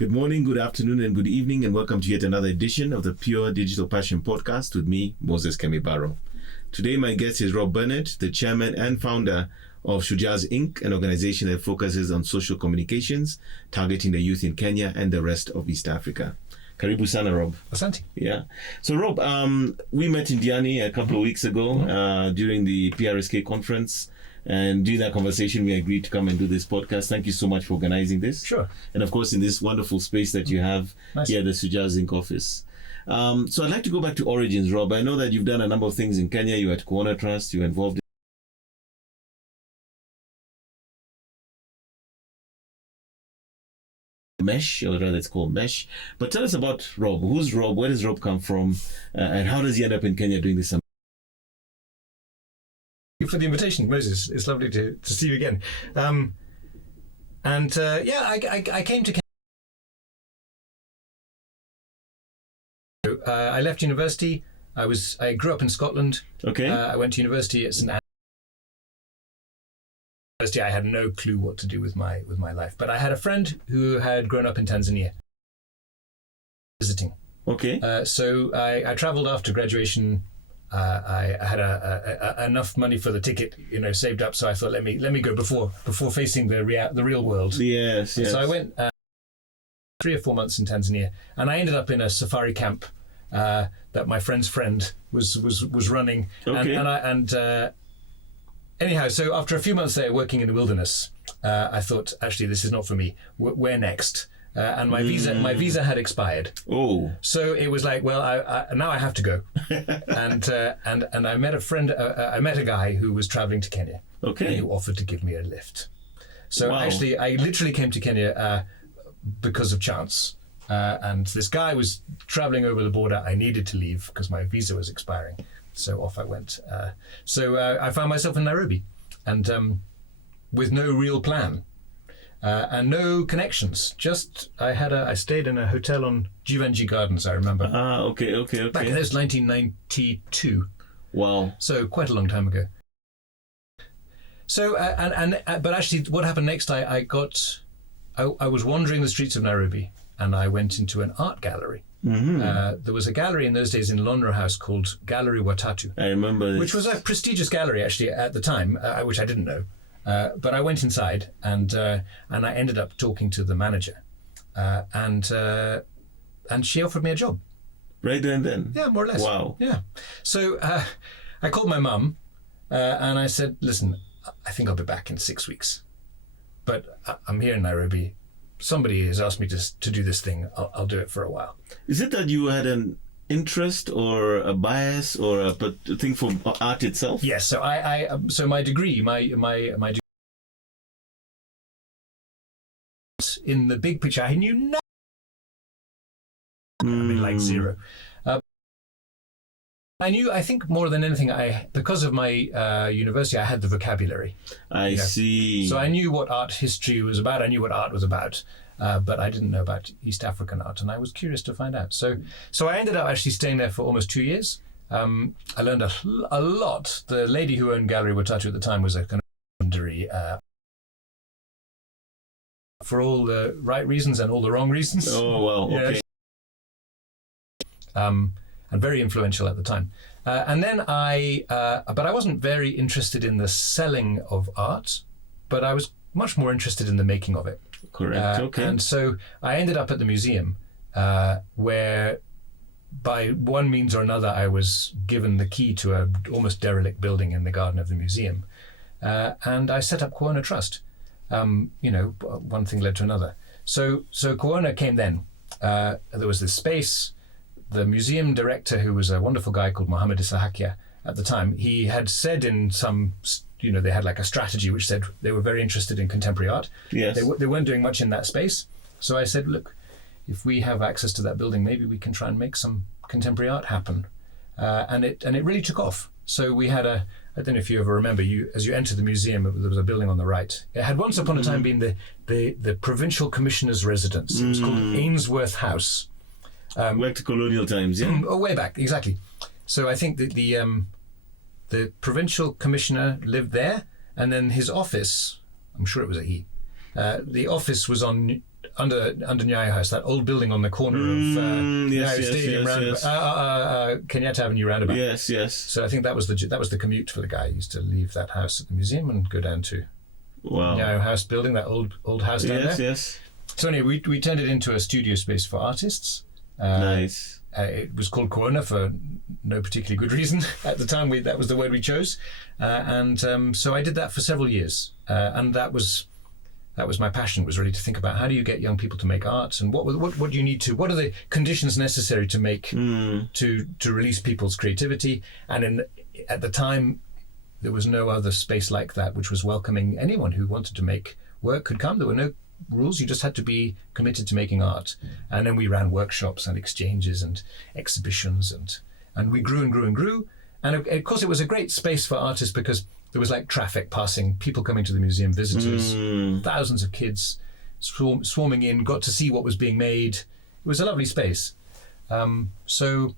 Good morning, good afternoon, and good evening, and welcome to yet another edition of the Pure Digital Passion Podcast with me, Moses Kemibaro. Today, my guest is Rob Burnet, the chairman and founder of Shujaaz Inc, an organization that focuses on social communications, targeting the youth in Kenya and the rest of East Africa. Karibu sana, Rob. Asante. Yeah. So, Rob, we met in Diani a couple of weeks ago during the PRSK conference. And during that conversation, we agreed to come and do this podcast. Thank you so much for organizing this. Sure. And of course, in this wonderful space that you have Nice. here at the Shujaaz Inc office. So I'd like to go back to origins, Rob. I know that you've done a number of things in Kenya. You were at Kuona Trust. You were involved in Mesh, or rather it's called Mesh. But tell us about Rob. Who's Rob? Where does Rob come from? And how does he end up in Kenya doing this? Thank you for the invitation, Moses. It's lovely to see you again. I came to Kenya. I left university. I grew up in Scotland. Okay. I went to university at St. Andrews. I had no clue what to do with my life, but I had a friend who had grown up in Tanzania, visiting. Okay. So I travelled after graduation. I had enough money for the ticket, saved up. So I thought, let me go before facing the real world. Yes. So I went 3 or 4 months in Tanzania, and I ended up in a safari camp that my friend's friend was running. Okay. Anyhow, so after a few months there working in the wilderness, I thought, actually, this is not for me. Where next? And my visa had expired. Oh. So it was like, well, now I have to go. and I met a friend. I met a guy who was traveling to Kenya. Okay. And who offered to give me a lift. So Wow. actually, I literally came to Kenya because of chance. And this guy was traveling over the border. I needed to leave because my visa was expiring. So off I went. So I found myself in Nairobi, and with no real plan. And no connections. Just I stayed in a hotel on Jivanji Gardens. I remember. Okay. Back in 1992. Wow. So quite a long time ago. So but actually, what happened next? I was wandering the streets of Nairobi, and I went into an art gallery. Mm-hmm. There was a gallery in those days in Lonra House called Gallery Watatu, I remember this. which was a prestigious gallery actually at the time, which I didn't know. But I went inside, and I ended up talking to the manager, and she offered me a job. Right then and then? Yeah, more or less. Wow. Yeah. So I called my mum, and I said, listen, I think I'll be back in 6 weeks, but I'm here in Nairobi. Somebody has asked me to do this thing. I'll do it for a while. Is it that you had an interest or a bias or a thing for art itself? Yes. So so my degree, my degree, in the big picture, I knew nothing. I mean, like zero. I think more than anything, because of my university, I had the vocabulary. I see. So I knew what art history was about. I knew what art was about, but I didn't know about East African art, and I was curious to find out. So I ended up actually staying there for almost 2 years. I learned a lot. The lady who owned Gallery Watatu at the time was a kind of legendary, for all the right reasons and all the wrong reasons. Oh, well, okay. And very influential at the time. And then but I wasn't very interested in the selling of art, but I was much more interested in the making of it. Correct, okay. And so I ended up at the museum, where by one means or another, I was given the key to a almost derelict building in the garden of the museum. And I set up Kuona Trust. One thing led to another. So Kuona came then. There was this space. The museum director, who was a wonderful guy called Mohammed Isahakia at the time, he had said in some, they had like a strategy which said they were very interested in contemporary art. Yes. They weren't doing much in that space. So I said, look, if we have access to that building, maybe we can try and make some contemporary art happen. And it really took off. So we had I don't know if you ever remember, as you enter the museum, there was a building on the right. It had once upon a time been the Provincial Commissioner's residence. It was called Ainsworth House. Back to colonial times, yeah? Way back, exactly. So I think that the provincial commissioner lived there, and then his office, I'm sure it was a he, the office was on under Nyayo House, that old building on the corner of Nyayo Stadium roundabout, Kenyatta Avenue roundabout. Yes. So I think that was the commute for the guy. He used to leave that house at the museum and go down to Nyayo House building, that old house down there. Yes. So anyway, we turned it into a studio space for artists. Nice. It was called Kuona for no particularly good reason at the time. That was the word we chose, so I did that for several years, and that was my passion. Was really to think about how do you get young people to make art, and what do you need to? What are the conditions necessary to make to release people's creativity? And at the time, there was no other space like that, which was welcoming anyone who wanted to make work could come. There were no rules. You just had to be committed to making art. And then we ran workshops and exchanges and exhibitions, and we grew and grew and grew. And of course, it was a great space for artists because there was like traffic passing, people coming to the museum, visitors, thousands of kids swarming in, got to see what was being made. It was a lovely space. So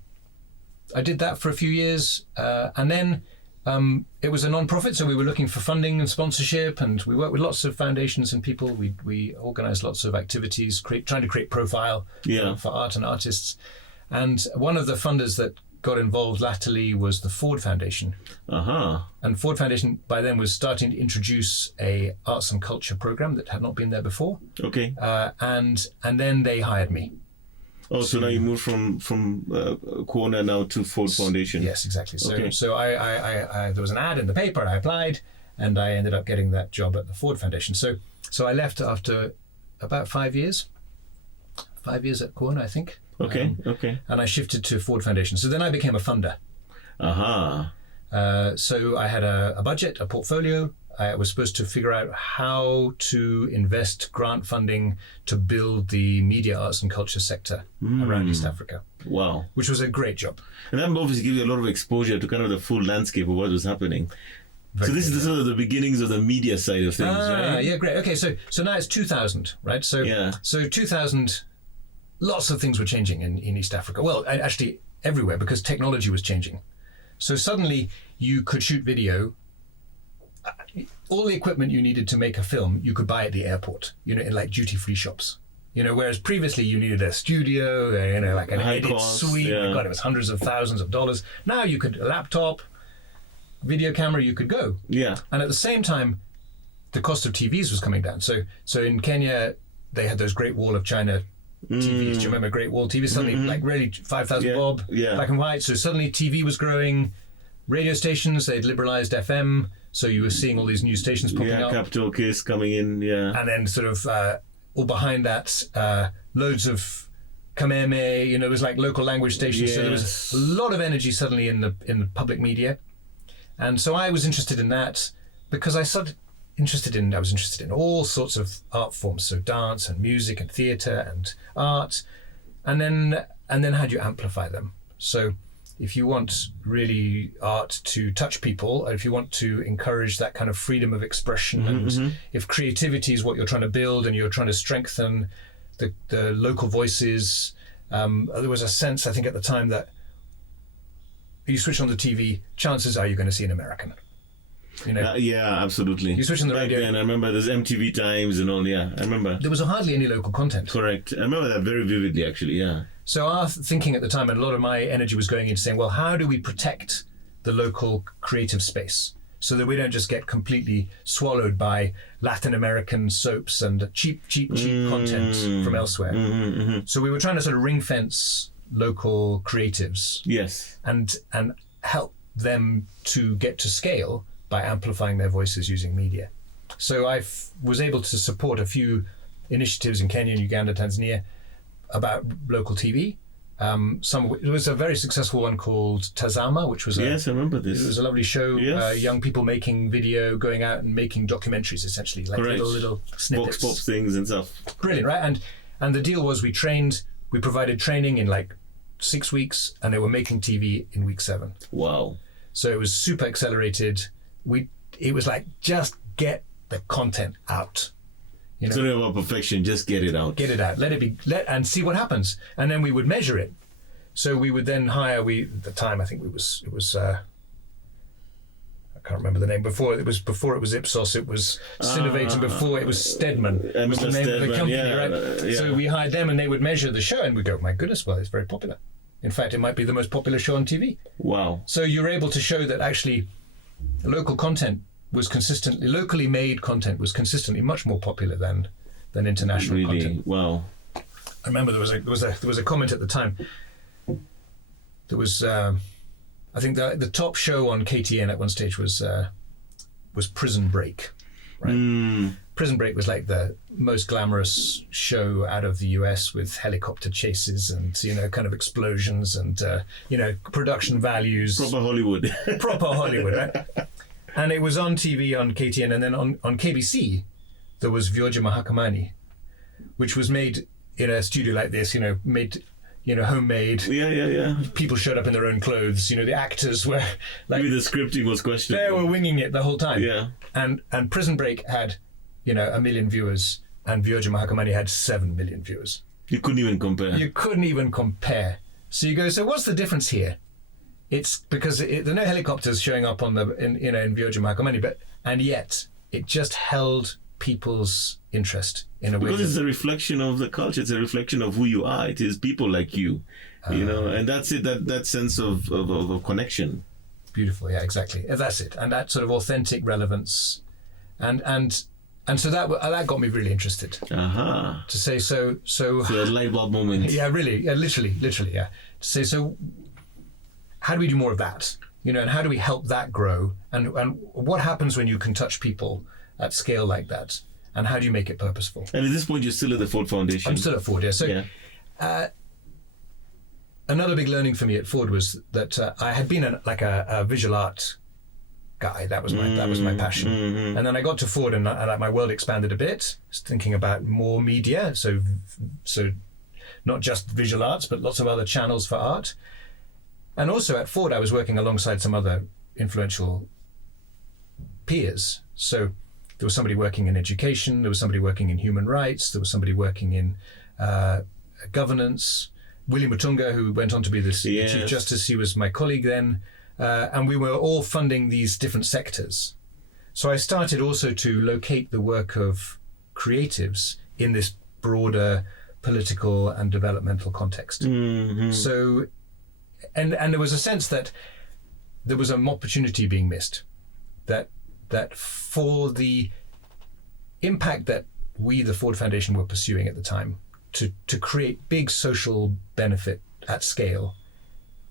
I did that for a few years, and then it was a non-profit, so we were looking for funding and sponsorship, and we worked with lots of foundations and people. We organised lots of activities, trying to create profile for art and artists. And one of the funders that got involved latterly was the Ford Foundation. And Ford Foundation by then was starting to introduce a arts and culture program that had not been there before. Okay. And then they hired me. Oh, so now you moved from Kuona now to Ford Foundation. Yes, exactly. So I there was an ad in the paper. I applied, and I ended up getting that job at the Ford Foundation. So I left after about 5 years. 5 years at Kuona, I think. Okay. And I shifted to Ford Foundation. So then I became a funder. So I had a budget, a portfolio. I was supposed to figure out how to invest grant funding to build the media, arts and culture sector around East Africa. Wow. Which was a great job. And that obviously gives you a lot of exposure to kind of the full landscape of what was happening. So this is sort of the beginnings of the media side of things, right? Yeah, great. Okay, so now it's 2000, right? So 2000, lots of things were changing in East Africa. Well, actually everywhere, because technology was changing. So suddenly you could shoot video. All the equipment you needed to make a film, you could buy at the airport, in like duty-free shops. Whereas previously you needed a studio, like an edit suite. God, it was hundreds of thousands of dollars. Now you could, a laptop, video camera, you could go. Yeah. And at the same time, the cost of TVs was coming down. So in Kenya, they had those Great Wall of China TVs. Do you remember Great Wall TVs? Suddenly, like really 5,000 bob, black and white. So suddenly TV was growing. Radio stations, they'd liberalized FM. So you were seeing all these new stations popping up. Capital Kiss coming in, And then sort of all behind that, loads of Kameme, it was like local language stations. Yes. So there was a lot of energy suddenly in the public media. And so I was interested in that because I was interested in all sorts of art forms. So dance and music and theatre and art. And then how do you amplify them? So if you want really art to touch people, if you want to encourage that kind of freedom of expression, and if creativity is what you're trying to build and you're trying to strengthen the local voices, there was a sense, I think at the time, that you switch on the TV, chances are you're going to see an American. Absolutely. You switch on the radio. Then I remember there's MTV Times and all. Yeah, I remember. There was hardly any local content. Correct. I remember that very vividly, actually. Yeah. So our thinking at the time, and a lot of my energy was going into saying, well, how do we protect the local creative space so that we don't just get completely swallowed by Latin American soaps and cheap content from elsewhere? So we were trying to sort of ring fence local creatives. Yes. And help them to get to scale by amplifying their voices using media. So I was able to support a few initiatives in Kenya, Uganda, Tanzania about local TV. It was a very successful one called Tazama, which was I remember this. It was a lovely show. Yes. Young people making video, going out and making documentaries, essentially, like little snippets. Vox pop things and stuff. Brilliant, right? And the deal was we provided training in like 6 weeks, and they were making TV in week 7. Wow. So it was super accelerated. It was like, just get the content out. It's not about perfection, just get it out. Get it out. And see what happens. And then we would measure it. So we would then hire, at the time, I think it was can't remember the name. Before it was Ipsos, it was Cinevate, and before it was Stedman. Was the name of the company, right? So we hired them, and they would measure the show, and we go, my goodness, well, it's very popular. In fact, it might be the most popular show on TV. Wow. So you're able to show that actually locally made content was consistently much more popular than international content. Wow. I remember there was a comment at the time. There was, I think the top show on KTN at one stage was Prison Break, right? Prison Break was like the most glamorous show out of the US, with helicopter chases and kind of explosions and production values. Proper Hollywood. Proper Hollywood, right? And it was on TV on KTN, and then on KBC there was Vyoja Mahakamani, which was made in a studio like this, made homemade. Yeah. People showed up in their own clothes. The actors were like, maybe the scripting was questionable. They were winging it the whole time. Yeah. And Prison Break had, 1 million viewers, and Vyoja Mahakamani had 7 million viewers. You couldn't even compare. So you go, so what's the difference here? It's because there are no helicopters showing up in Vyoja Mahakamani, and yet it just held people's interest in a way. Because it's a reflection of the culture. It's a reflection of who you are. It is people like you, and that's it. That sense of connection. Beautiful, yeah, exactly. That's it, and that sort of authentic relevance, and so that got me really interested. To say so a light bulb moment. Yeah, really, yeah, literally, yeah. To say so. How do we do more of that? And how do we help that grow? And what happens when you can touch people at scale like that? And how do you make it purposeful? And at this point, you're still at the Ford Foundation. I'm still at Ford, yeah. So, another big learning for me at Ford was that I had been a visual art guy. That was my passion. Mm-hmm. And then I got to Ford, and my world expanded a bit. I was thinking about more media, so not just visual arts, but lots of other channels for art. And also at Ford, I was working alongside some other influential peers. So there was somebody working in education, there was somebody working in human rights, there was somebody working in governance. Willie Mutunga, who went on to be the Chief Justice, he was my colleague then. And we were all funding these different sectors. So I started also to locate the work of creatives in this broader political and developmental context. Mm-hmm. So, and there was a sense that there was an opportunity being missed, that for the impact that we, the Ford Foundation, were pursuing at the time, to create big social benefit at scale,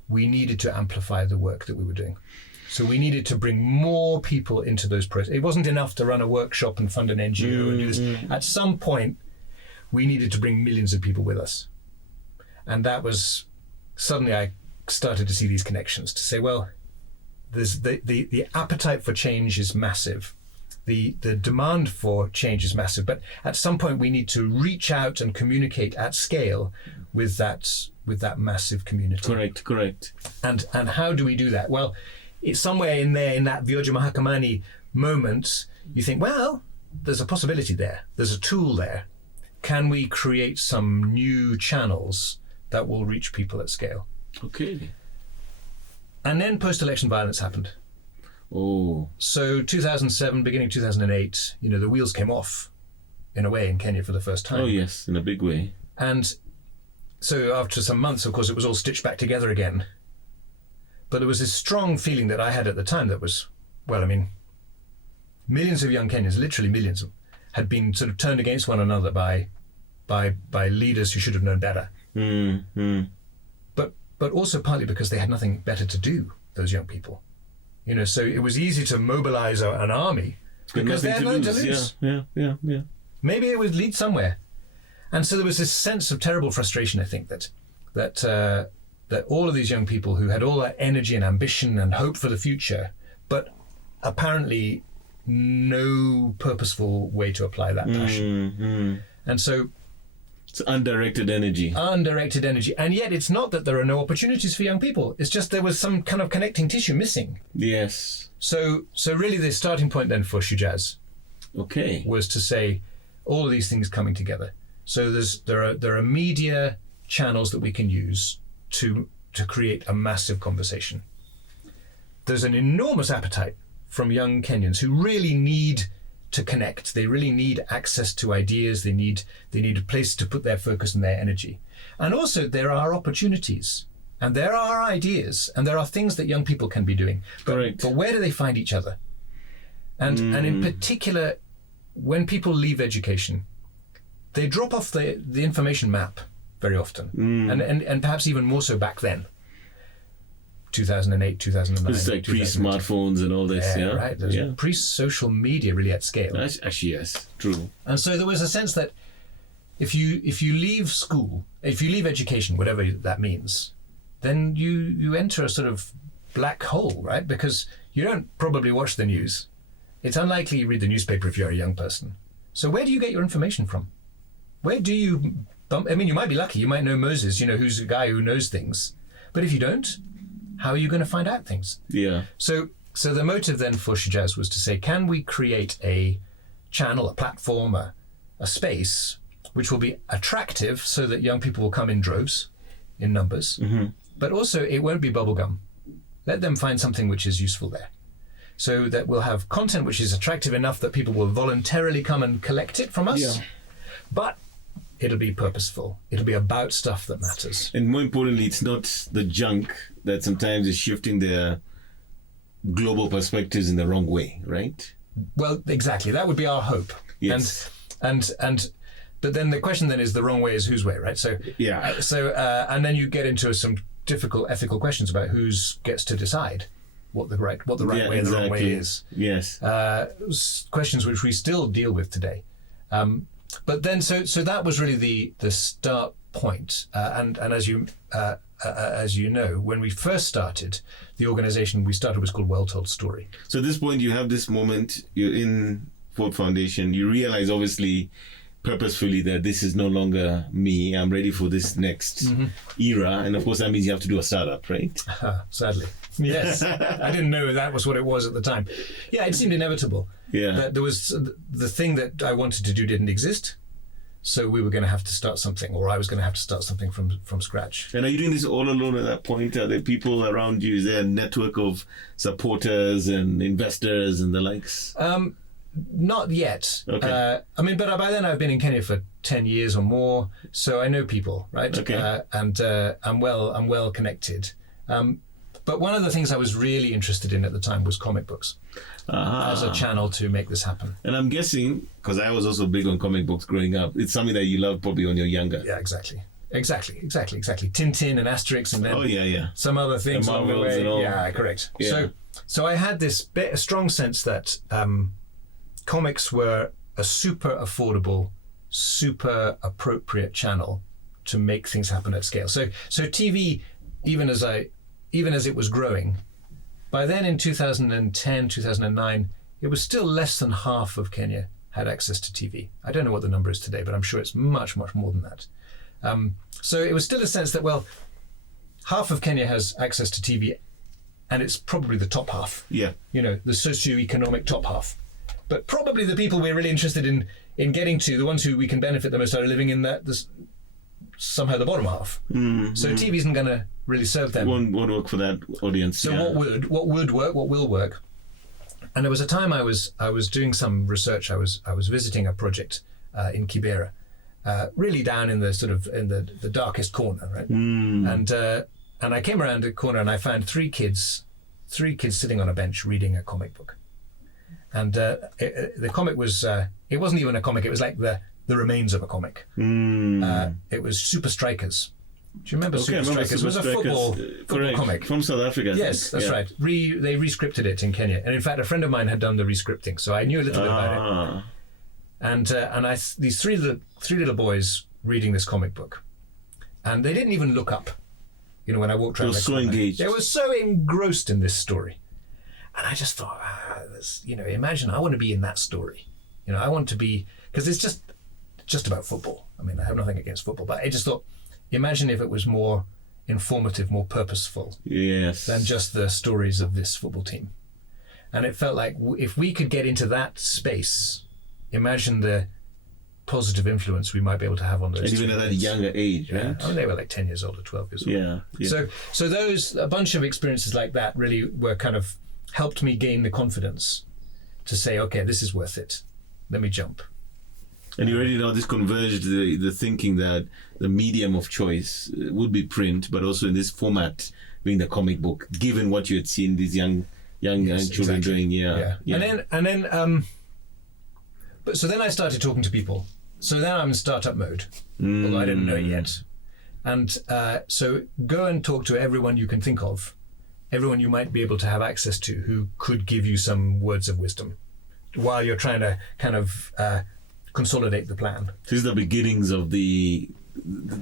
we needed to amplify the work that we were doing. So we needed to bring more people into those processes. It wasn't enough to run a workshop and fund an NGO and do this. At some point, we needed to bring millions of people with us. And that was, suddenly I started to see these connections, to say, well, there's the appetite for change is massive. The demand for change is massive, but at some point we need to reach out and communicate at scale with that massive community. Correct. And how do we do that? Well, it's somewhere in there, in that Vyoja Mahakamani moment, you think, well, there's a possibility there. There's a tool there. Can we create some new channels that will reach people at scale? Okay. And then post-election violence happened. Oh. So 2007, beginning 2008, the wheels came off, in a way, in Kenya for the first time. Oh, yes, in a big way. And so after some months, of course, it was all stitched back together again. But there was this strong feeling that I had at the time that was, millions of young Kenyans, literally millions of them, had been sort of turned against one another by leaders who should have known better. Mm-hmm. But also partly because they had nothing better to do, those young people. So it was easy to mobilize an army because they had nothing to lose. Yeah. Maybe it would lead somewhere. And so there was this sense of terrible frustration, I think, that all of these young people who had all that energy and ambition and hope for the future, but apparently no purposeful way to apply that passion. Mm-hmm. And so it's undirected energy. And yet it's not that there are no opportunities for young people. It's just there was some kind of connecting tissue missing. Yes. So really the starting point then for Shujaaz was to say all of these things coming together. So there are media channels that we can use to create a massive conversation. There's an enormous appetite from young Kenyans who really need to connect. They really need access to ideas. They need a place to put their focus and their energy. And also there are opportunities and there are ideas and there are things that young people can be doing. But where do they find each other? And in particular, when people leave education, they drop off the information map very often, and perhaps even more so back then. 2008, 2009. It's like pre-smartphones and all this, yeah? Right. There's pre-social media really at scale. Actually, yes, true. And so there was a sense that if you leave school, if you leave education, whatever that means, then you enter a sort of black hole, right? Because you don't probably watch the news. It's unlikely you read the newspaper if you're a young person. So where do you get your information from? Where do you bump? I mean, you might be lucky. You might know Moses, who's a guy who knows things. But if you don't, how are you going to find out things? Yeah. So the motive then for Shujaaz was to say, can we create a channel, a platform, a space which will be attractive so that young people will come in droves, in numbers, but also it won't be bubblegum. Let them find something which is useful there. So that we'll have content which is attractive enough that people will voluntarily come and collect it from us, but it'll be purposeful. It'll be about stuff that matters. And more importantly, it's not the junk that sometimes is shifting their global perspectives in the wrong way, right? Well, exactly. That would be our hope. Yes. But then the question then is the wrong way is whose way, right? So and then you get into some difficult ethical questions about whose gets to decide what the right way and the wrong way is. Yes. Questions which we still deal with today. But then so that was really the start point. And as you know, when we first started, the organization we started was called Well Told Story. So at this point, you have this moment, you're in Ford Foundation, you realize obviously purposefully that this is no longer me, I'm ready for this next era. And of course, that means you have to do a startup, right? Sadly. Yes. I didn't know that was what it was at the time. Yeah, it seemed inevitable. Yeah. That there was the thing that I wanted to do didn't exist. So we were going to have to start something, or I was going to have to start something from scratch. And are you doing this all alone at that point? Are there people around you? Is there a network of supporters and investors and the likes? Not yet. Okay. But by then I've been in Kenya for 10 years or more, so I know people, right? Okay. And I'm well connected. But one of the things I was really interested in at the time was comic books as a channel to make this happen. And I'm guessing, because I was also big on comic books growing up, it's something that you loved probably when you're younger. Yeah, exactly. Tintin and Asterix and then some other things along the way. And all. Yeah, correct. Yeah. So I had this a strong sense that comics were a super affordable, super appropriate channel to make things happen at scale. So TV, even as it was growing, by then in 2010, 2009, it was still less than half of Kenya had access to TV. I don't know what the number is today, but I'm sure it's much, much more than that. So it was still a sense that, well, half of Kenya has access to TV, and it's probably the top half. Yeah. The socio-economic top half. But probably the people we're really interested in getting to, the ones who we can benefit the most, are living in somehow the bottom half. So TV isn't going to really serve them. Won't work for that audience. So what would work, what will work? And there was a time I was doing some research. I was visiting a project in Kemibaro, really down in the sort of in the darkest corner, right? And I came around the corner and I found three kids sitting on a bench reading a comic book. And the comic was it wasn't even a comic. It was like the remains of a comic. It was Super Strikers. Do you remember Super Strikers? It was a football comic from South Africa. Yes, that's right. They rescripted it in Kenya, and in fact, a friend of mine had done the rescripting, so I knew a little bit about it. And these three little boys reading this comic book, and they didn't even look up. When I walked around, they were so engaged. They were so engrossed in this story, and I just thought, imagine I want to be in that story. I want to be, because it's just about football. I mean, I have nothing against football, but I just thought, imagine if it was more informative, more purposeful than just the stories of this football team. And it felt like if we could get into that space, imagine the positive influence we might be able to have on those. And even at that younger age, right? Yeah. They were like 10 years old or 12 years old. Yeah. So a bunch of experiences like that really were kind of helped me gain the confidence to say, okay, this is worth it. Let me jump. And you already know this converged the thinking that the medium of choice would be print, but also in this format being the comic book, given what you had seen these young children doing. Yeah. And then but so then I started talking to people. So then I'm in startup mode, although I didn't know it yet. And so go and talk to everyone you can think of, everyone you might be able to have access to who could give you some words of wisdom while you're trying to kind of consolidate the plan. This is the beginnings of the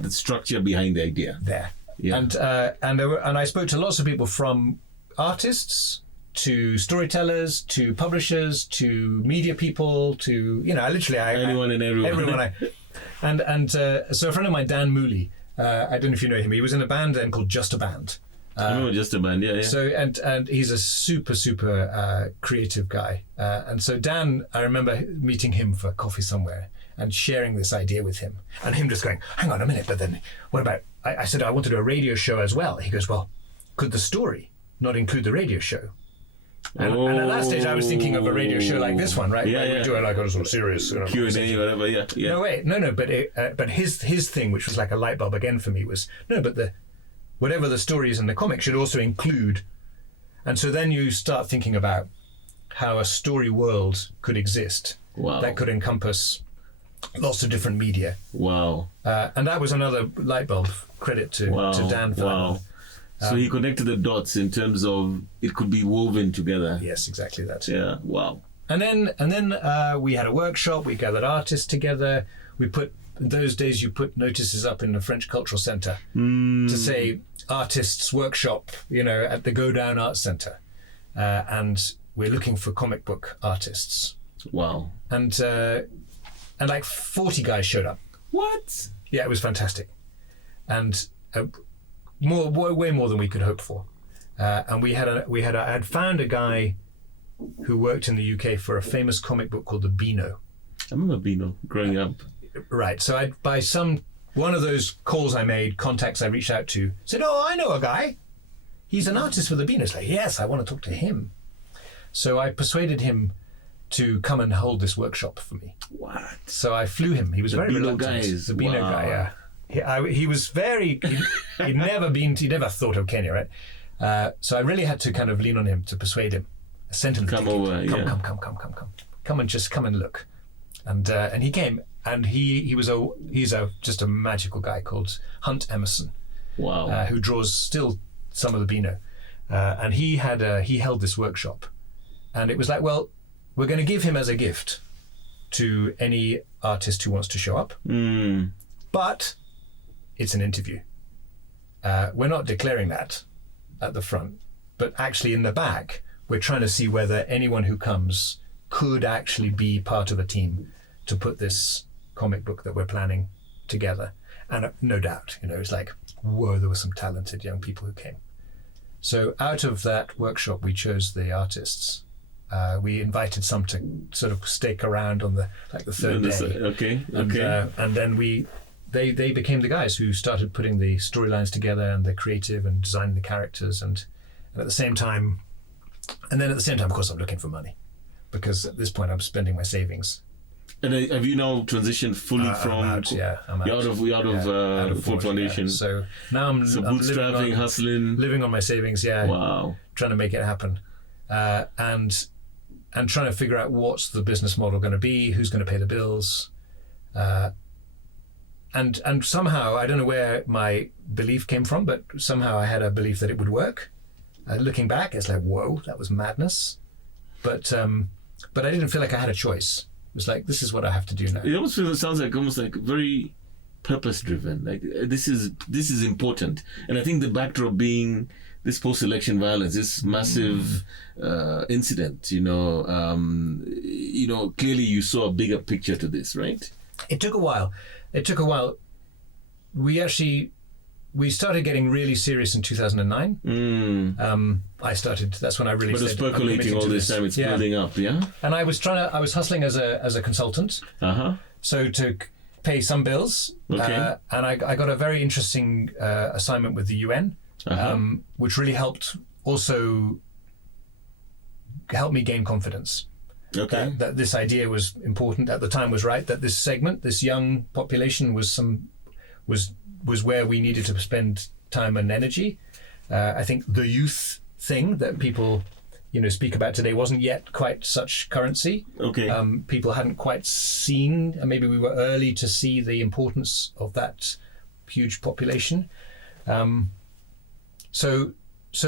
structure behind the idea. There. Yeah. And I spoke to lots of people, from artists to storytellers to publishers to media people to, anyone and everyone. So a friend of mine, Dan Mooley, I don't know if you know him. He was in a band then called Just a Band. I know Just a Band, yeah. So and he's a super creative guy. And so Dan, I remember meeting him for coffee somewhere and sharing this idea with him, and him just going, "Hang on a minute, but then what about?" I said I want to do a radio show as well. He goes, "Well, could the story not include the radio show?" And at that stage, I was thinking of a radio show like this one, right? Yeah, we do it like a sort of serious Q&A, whatever. Yeah. No, wait, no. But his thing, which was like a light bulb again for me, was but whatever the story is in the comic should also include. And so then you start thinking about how a story world could exist that could encompass lots of different media. Wow. And that was another light bulb. Credit to Dan for that one. So he connected the dots in terms of it could be woven together. Yes, exactly that. Yeah, wow. And then we had a workshop. We gathered artists together. We put, in those days, you put notices up in the French Cultural Centre to say artists workshop, at the Go Down Arts Centre, and we're looking for comic book artists. Wow. And like 40 guys showed up. What? Yeah, it was fantastic, and way more than we could hope for. And I had found a guy who worked in the UK for a famous comic book called the Beano. I remember Beano growing up. Right. So by one of those calls I made, contacts I reached out to, said, "Oh, I know a guy. He's an artist for the Beano." It's like, yes, I want to talk to him. So I persuaded him to come and hold this workshop for me. What? So I flew him. He was very reluctant. Guys. The Beano guy, yeah. He was he'd never thought of Kenya, right? So I really had to kind of lean on him to persuade him. I sent him come over, come and look. And he came, and he's just a magical guy called Hunt Emerson. Wow. Who draws still some of the Beano. And he held this workshop, and it was like, well, we're going to give him as a gift to any artist who wants to show up. But it's an interview. We're not declaring that at the front, but actually in the back, we're trying to see whether anyone who comes could actually be part of a team to put this comic book that we're planning together. And no doubt, it's like, whoa, there were some talented young people who came. So out of that workshop, we chose the artists. We invited some to sort of stake around on the third day. Okay. And then they became the guys who started putting the storylines together and the creative and designing the characters. And at the same time, of course, I'm looking for money, because at this point I'm spending my savings. And have you now transitioned fully from? I'm out. Yeah, I'm out. You're out of Full Foundation. Yeah. So now I'm bootstrapping, hustling, living on my savings. Yeah. Wow. Trying to make it happen, and trying to figure out what's the business model going to be, who's going to pay the bills, and somehow I don't know where my belief came from, but somehow I had a belief that it would work. Looking back, it's like, whoa, that was madness, but I didn't feel like I had a choice. It was like, this is what I have to do now. It almost sounds like almost like very purpose-driven. Like this is important, and I think the backdrop being this post-election violence, this massive incident. Clearly you saw a bigger picture to this, right? It took a while. We started getting really serious in 2009. That's when I really. But it's percolating all this time. It's building up, yeah. And I was hustling as a consultant. So to pay some bills. Okay. And I got a very interesting assignment with the UN, which really helped also helped me gain confidence. Okay. That this idea was important at the time, was right, that this segment, this young population was where we needed to spend time and energy. I think the youth thing that people, speak about today wasn't yet quite such currency. Okay. People hadn't quite seen, and maybe we were early to see the importance of that huge population. So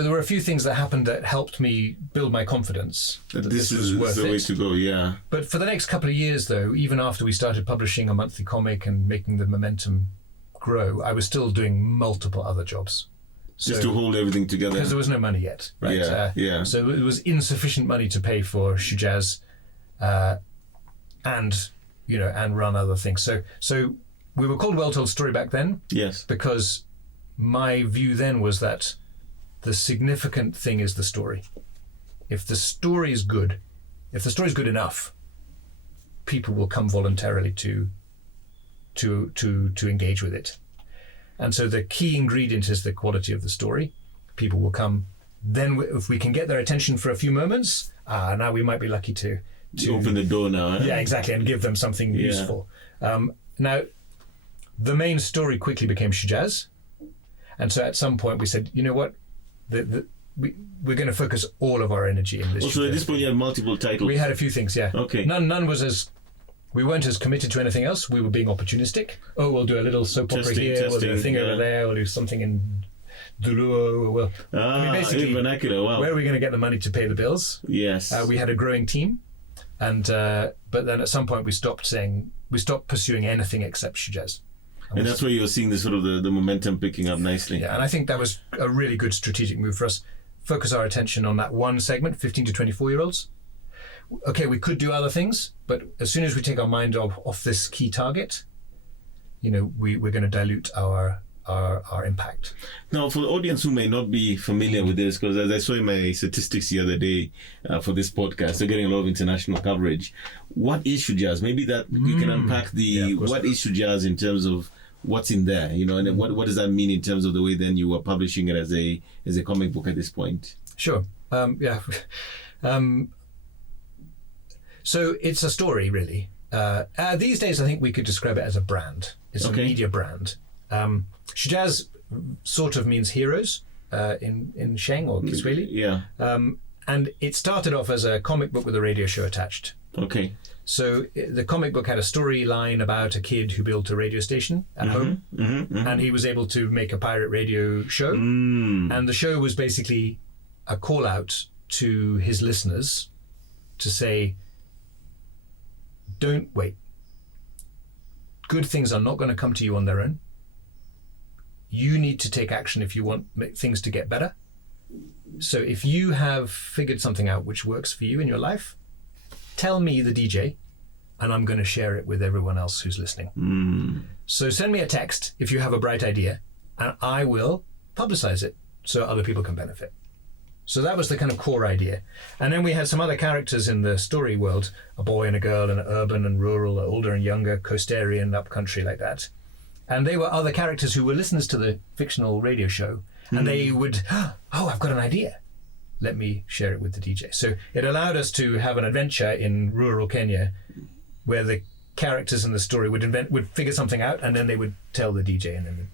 there were a few things that happened that helped me build my confidence that this was worth the way to go, yeah. But for the next couple of years, though, even after we started publishing a monthly comic and making the momentum grow, I was still doing multiple other jobs. Just to hold everything together. Because there was no money yet, right? Yeah. So it was insufficient money to pay for Shujaaz and run other things. So we were called Well Told Story back then. Yes. Because my view then was that the significant thing is the story. If the story is good enough, people will come voluntarily to engage with it. And so the key ingredient is the quality of the story. People will come. Then if we can get their attention for a few moments, now we might be lucky to open the door now. Yeah, exactly, and give them something useful. Now, the main story quickly became Shujaaz. And so at some point we said, you know what? We're going to focus all of our energy in this. So at this point you had multiple titles. We had a few things, yeah. Okay. None was we weren't as committed to anything else. We were being opportunistic. Oh, we'll do a little soap opera here. We'll do a thing over there. We'll do something in Duluo. Basically, in vernacular. Wow. Where are we going to get the money to pay the bills? Yes. We had a growing team, and but then at some point we stopped pursuing anything except Shujaaz. And that's where you're seeing the sort of the momentum picking up nicely. Yeah, and I think that was a really good strategic move for us. Focus our attention on that one segment, 15 to 24-year-olds. Okay, we could do other things, but as soon as we take our mind off this key target, we're going to dilute our impact. Now, for the audience who may not be familiar with this, because as I saw in my statistics the other day for this podcast, they're getting a lot of international coverage. What is Shujaaz? Maybe that you can unpack what is Shujaaz in terms of what's in there, and what does that mean in terms of the way then you were publishing it as a comic book at this point? Sure. So it's a story, really. These days, I think we could describe it as a brand. It's a media brand. Shujaaz sort of means heroes in Sheng or Kiswahili. Yeah. And it started off as a comic book with a radio show attached. Okay. So the comic book had a storyline about a kid who built a radio station at home, and he was able to make a pirate radio show. And the show was basically a call out to his listeners to say, don't wait. Good things are not going to come to you on their own. You need to take action if you want things to get better. So if you have figured something out which works for you in your life, tell me, the DJ, and I'm going to share it with everyone else who's listening. So send me a text if you have a bright idea, and I will publicize it so other people can benefit. So that was the kind of core idea. And then we had some other characters in the story world, a boy and a girl, and urban and rural, older and younger, coastarian, upcountry, like that. And they were other characters who were listeners to the fictional radio show, and they would, I've got an idea. Let me share it with the DJ. So it allowed us to have an adventure in rural Kenya where the characters in the story would figure something out, and then they would tell the DJ. And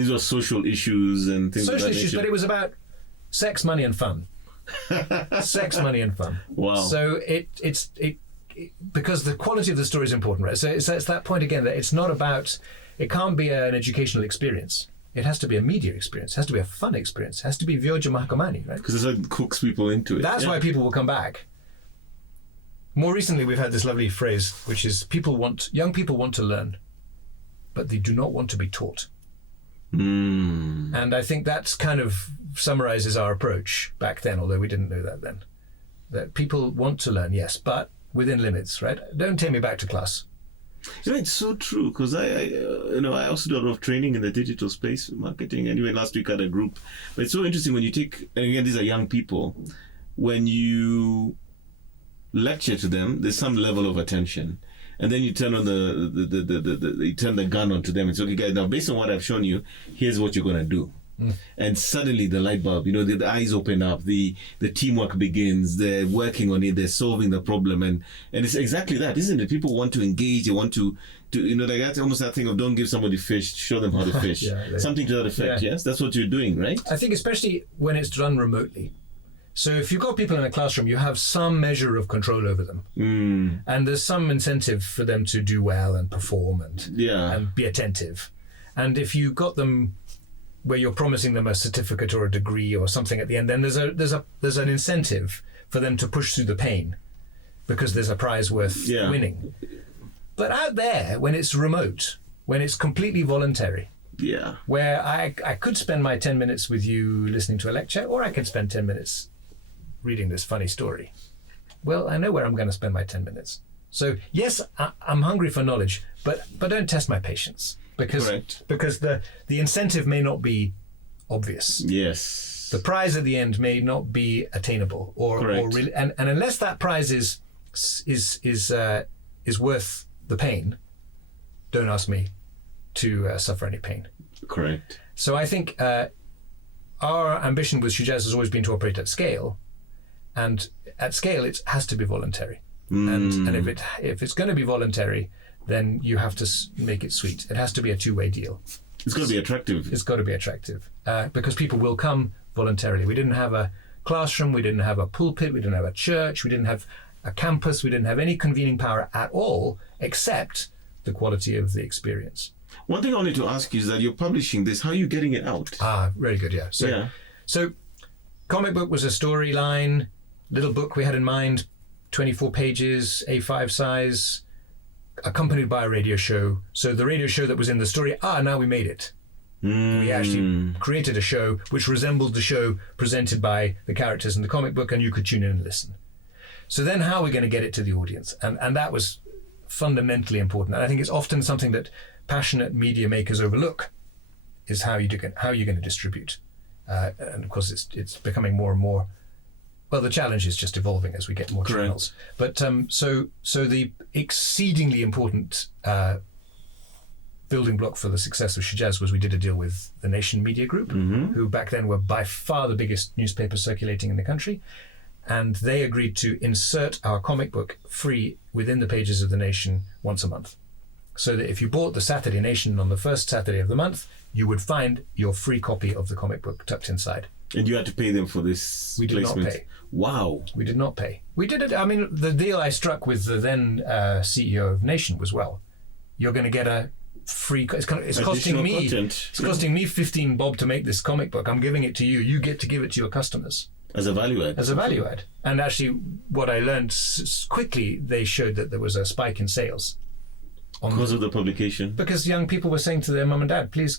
these were social issues and things like that. Social issues, but it was about sex, money, and fun. Sex, money, and fun. Wow. So it's because the quality of the story is important, right? So it's that point again that it's not about, it can't be an educational experience. It has to be a media experience. It has to be a fun experience. It has to be Vyoja Mahakamani, right? Because it hooks people into it. That's why people will come back. More recently, we've had this lovely phrase, which is young people want to learn, but they do not want to be taught. And I think that's kind of summarizes our approach back then, although we didn't know that then. That people want to learn, yes, but within limits, right? Don't take me back to class. It's so true, because I also do a lot of training in the digital space, marketing. Anyway, last week I had a group. But it's so interesting when you take, and again, these are young people, when you lecture to them, there's some level of attention. And then you turn on you turn the gun onto them and say, okay, guys, now based on what I've shown you, here's what you're going to do. And suddenly the light bulb, the eyes open up, the teamwork begins, they're working on it, they're solving the problem. And it's exactly that, isn't it? People want to engage, they want to that's almost that thing of don't give somebody fish, show them how to fish. Something to that effect, yes? That's what you're doing, right? I think especially when it's done remotely. So if you've got people in a classroom, you have some measure of control over them. And there's some incentive for them to do well and perform and be attentive. And if you got them where you're promising them a certificate or a degree or something at the end, then there's an incentive for them to push through the pain because there's a prize worth winning. But out there, when it's remote, when it's completely voluntary, where I could spend my 10 minutes with you listening to a lecture, or I could spend 10 minutes reading this funny story. Well, I know where I'm going to spend my 10 minutes. So yes, I'm hungry for knowledge, but don't test my patience because the incentive may not be obvious. Yes. The prize at the end may not be attainable or really, and unless that prize is worth the pain, don't ask me to suffer any pain. Correct. So I think our ambition with Shujaaz has always been to operate at scale, and at scale it has to be voluntary. And if it's going to be voluntary, then you have to make it sweet. It has to be a two-way deal. It's got to be attractive. It's got to be attractive because people will come voluntarily. We didn't have a classroom, we didn't have a pulpit, we didn't have a church, we didn't have a campus, we didn't have any convening power at all except the quality of the experience. One thing I wanted to ask you is that you're publishing this. How are you getting it out? Very good, yeah. So comic book was a storyline, little book we had in mind, 24 pages, A5 size, accompanied by a radio show. So the radio show that was in the story, now we made it. We actually created a show which resembled the show presented by the characters in the comic book, and you could tune in and listen. So then how are we going to get it to the audience? And that was fundamentally important. And I think it's often something that passionate media makers overlook, is how you're going to distribute. And of course, it's becoming more and more. Well, the challenge is just evolving as we get more channels. But so the exceedingly important building block for the success of Shujaaz was we did a deal with the Nation Media Group, who back then were by far the biggest newspaper circulating in the country. And they agreed to insert our comic book free within the pages of the Nation once a month. So that if you bought the Saturday Nation on the first Saturday of the month, you would find your free copy of the comic book tucked inside. And you had to pay them for this We did placement? not pay. Wow. We did not pay. We did it. I mean, the deal I struck with the then CEO of Nation was, well, you're going to get a free. It's costing me. It's costing me 15 bob to make this comic book. I'm giving it to you. You get to give it to your customers as a value add. As a value add. And actually, what I learned quickly, they showed that there was a spike in sales. Because of the publication. Because young people were saying to their mum and dad, please,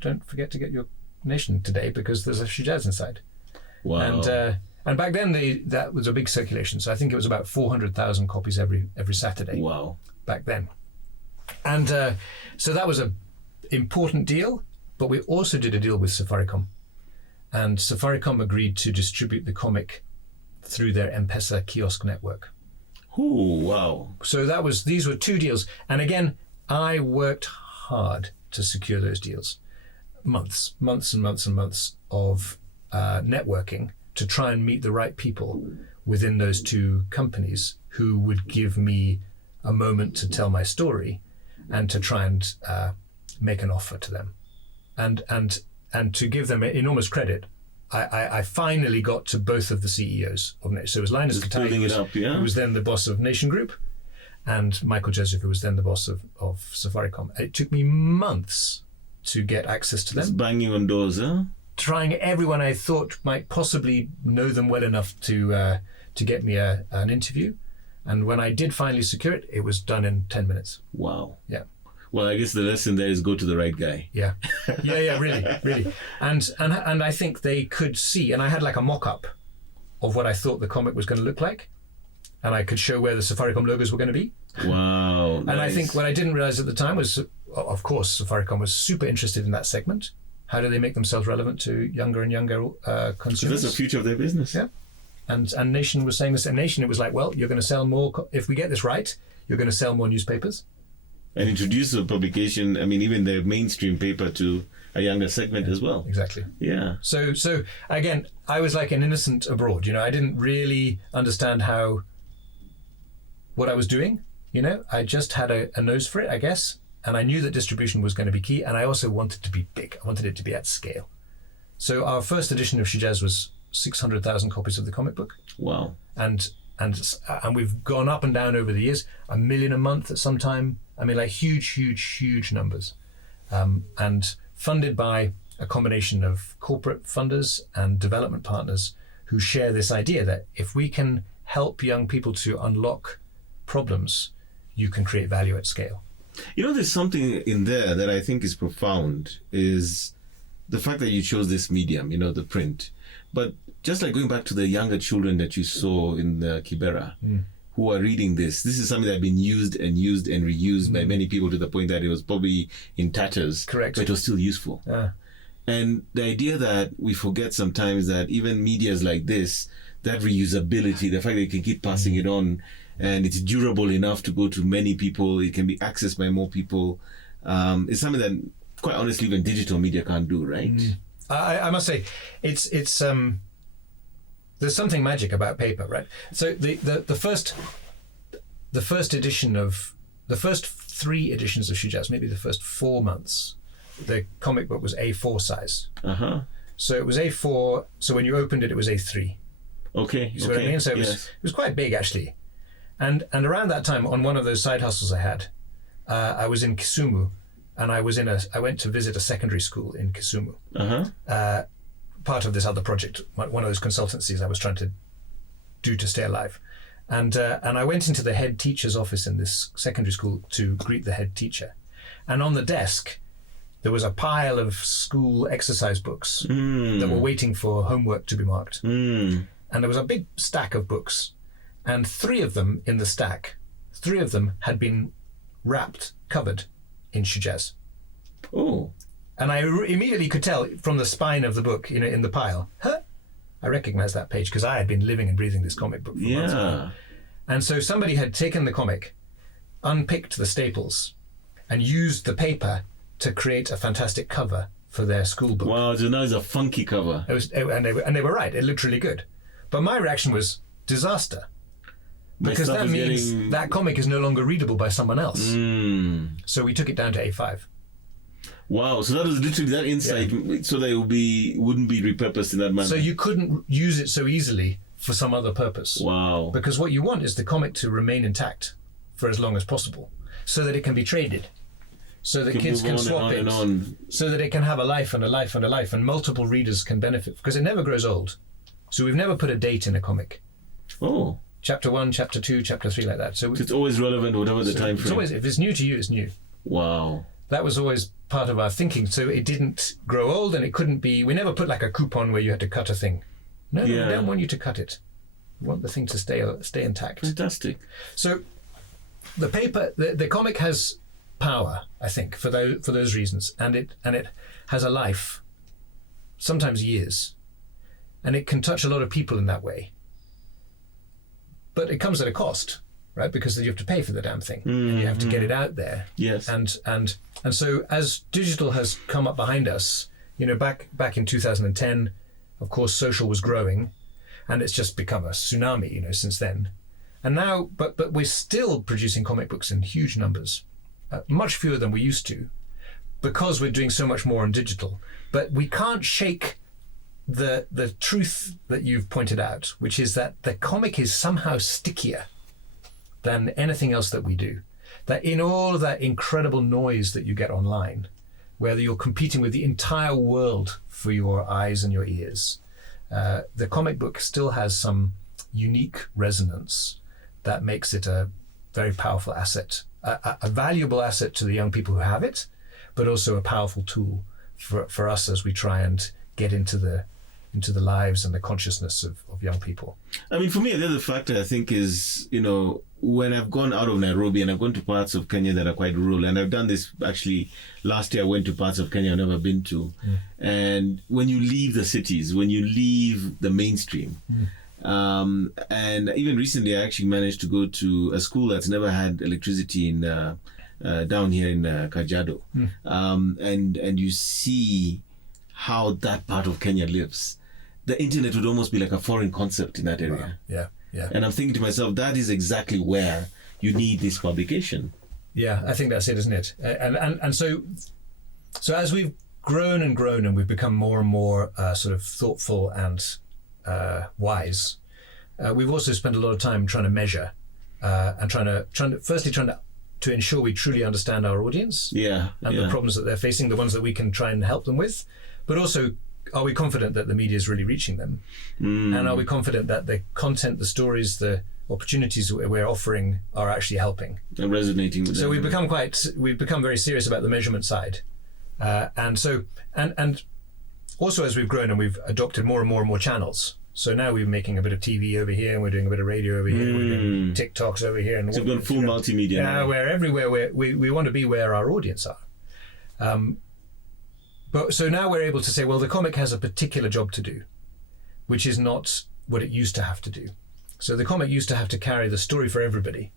don't forget to get your Nation today because there's a Shujaaz inside. Wow. And back then that was a big circulation. So I think it was about 400,000 copies every Saturday. Wow. Back then. And so that was an important deal, but we also did a deal with Safaricom. And Safaricom agreed to distribute the comic through their M-Pesa kiosk network. Oh, wow. So these were two deals. And again, I worked hard to secure those deals. Months and months of networking to try and meet the right people within those two companies who would give me a moment to tell my story and to try and make an offer to them. And to give them enormous credit, I finally got to both of the CEOs of Nation. So it was Linus Katai, who was then the boss of Nation Group, and Michael Joseph, who was then the boss of Safaricom. It took me months to get access to them. Just banging on doors, huh? Trying everyone I thought might possibly know them well enough to get me an interview. And when I did finally secure it, it was done in 10 minutes. Wow. Yeah. Well, I guess the lesson there is go to the right guy. Yeah. Yeah, really. And I think they could see, and I had like a mock-up of what I thought the comic was going to look like. And I could show where the Safaricom logos were going to be. Wow. And I think what I didn't realize at the time was, of course, Safaricom was super interested in that segment. How do they make themselves relevant to younger and younger consumers? So that's the future of their business. Yeah. And Nation was saying this. And Nation, it was like, well, you're going to sell more. If we get this right, you're going to sell more newspapers. And introduce the publication, I mean, even the mainstream paper to a younger segment as well. Exactly. Yeah. So again, I was like an innocent abroad. I didn't really understand what I was doing. I just had a nose for it, I guess. And I knew that distribution was going to be key. And I also wanted to be big. I wanted it to be at scale. So our first edition of Shujaaz was 600,000 copies of the comic book. Wow. And we've gone up and down over the years, 1 million a month at some time. I mean, like huge numbers. And funded by a combination of corporate funders and development partners who share this idea that if we can help young people to unlock problems, you can create value at scale. There's something in there that I think is profound, is the fact that you chose this medium, the print. But just like going back to the younger children that you saw in the Kibera, who are reading this is something that had been used and reused by many people to the point that it was probably in tatters. Correct. But it was still useful. And the idea that we forget sometimes that even medias like this, that reusability, the fact that you can keep passing it on, and it's durable enough to go to many people, it can be accessed by more people, is something that, quite honestly, even digital media can't do, right? I must say, it's there's something magic about paper, right? So the first edition of the first 3 editions of Shujaaz, maybe the first 4 months, the comic book was A4 size. So it was A4. So when you opened it, it was A3. Okay. You see what I mean? So it was quite big, actually. And around that time, on one of those side hustles I had, I was in Kisumu, and I went to visit a secondary school in Kisumu. Part of this other project, one of those consultancies I was trying to do to stay alive. And I went into the head teacher's office in this secondary school to greet the head teacher. And on the desk, there was a pile of school exercise books that were waiting for homework to be marked. And there was a big stack of books. And 3 of them in the stack, 3 of them had been covered in Shujaaz. Oh. And I immediately could tell from the spine of the book, in the pile, I recognized that page because I had been living and breathing this comic book for months. And so somebody had taken the comic, unpicked the staples, and used the paper to create a fantastic cover for their school book. Wow, so now it's a funky cover. And they were right. It looked really good. But my reaction was disaster. Because that means that comic is no longer readable by someone else. So we took it down to A5. Wow, so that was literally that insight, so that it wouldn't be repurposed in that manner. So you couldn't use it so easily for some other purpose. Wow. Because what you want is the comic to remain intact for as long as possible, so that it can be traded, so that kids can swap it, so that it can have a life and a life and a life, and multiple readers can benefit, because it never grows old. So we've never put a date in a comic. Oh. Chapter 1, Chapter 2, Chapter 3, like that. So it's always relevant, whatever the time frame. It's always, if it's new to you, it's new. Wow. That was always part of our thinking. So it didn't grow old, and it couldn't be. We never put like a coupon where you had to cut a thing. No, we don't want you to cut it. We want the thing to stay intact. Fantastic. So the paper, the comic has power, I think, for those reasons, and it has a life, sometimes years, and it can touch a lot of people in that way. But it comes at a cost, right? Because you have to pay for the damn thing, and you have to get it out there. Yes. And so as digital has come up behind us, back in 2010, of course, social was growing, and it's just become a tsunami, since then. And now, but we're still producing comic books in huge numbers, much fewer than we used to, because we're doing so much more on digital. But we can't shake the truth that you've pointed out, which is that the comic is somehow stickier than anything else that we do. That in all of that incredible noise that you get online, where you're competing with the entire world for your eyes and your ears, the comic book still has some unique resonance that makes it a very powerful asset, a valuable asset to the young people who have it, but also a powerful tool for us as we try and get into the lives and the consciousness of young people. I mean, for me, the other factor I think is, when I've gone out of Nairobi and I've gone to parts of Kenya that are quite rural, and I've done this actually, last year I went to parts of Kenya I've never been to. And when you leave the cities, when you leave the mainstream, and even recently I actually managed to go to a school that's never had electricity in down here in Kajiado, and you see how that part of Kenya lives. The internet would almost be like a foreign concept in that area. Wow. Yeah. And I'm thinking to myself, that is exactly where you need this publication. Yeah, I think that's it, isn't it? And so as we've grown and we've become more and more sort of thoughtful and wise, we've also spent a lot of time trying to measure and trying to ensure we truly understand our audience and the problems that they're facing, the ones that we can try and help them with, but also, are we confident that the media is really reaching them? And are we confident that the content, the stories, the opportunities that we're offering are actually helping and resonating with them? So we've become very serious about the measurement side, and also as we've grown and we've adopted more and more channels. So now we're making a bit of TV over here, and we're doing a bit of radio over here, and we're doing TikToks over here, and so we've gone full multimedia now. We're everywhere. We want to be where our audience are. But so now we're able to say, well, the comic has a particular job to do, which is not what it used to have to do. So the comic used to have to carry the story for everybody.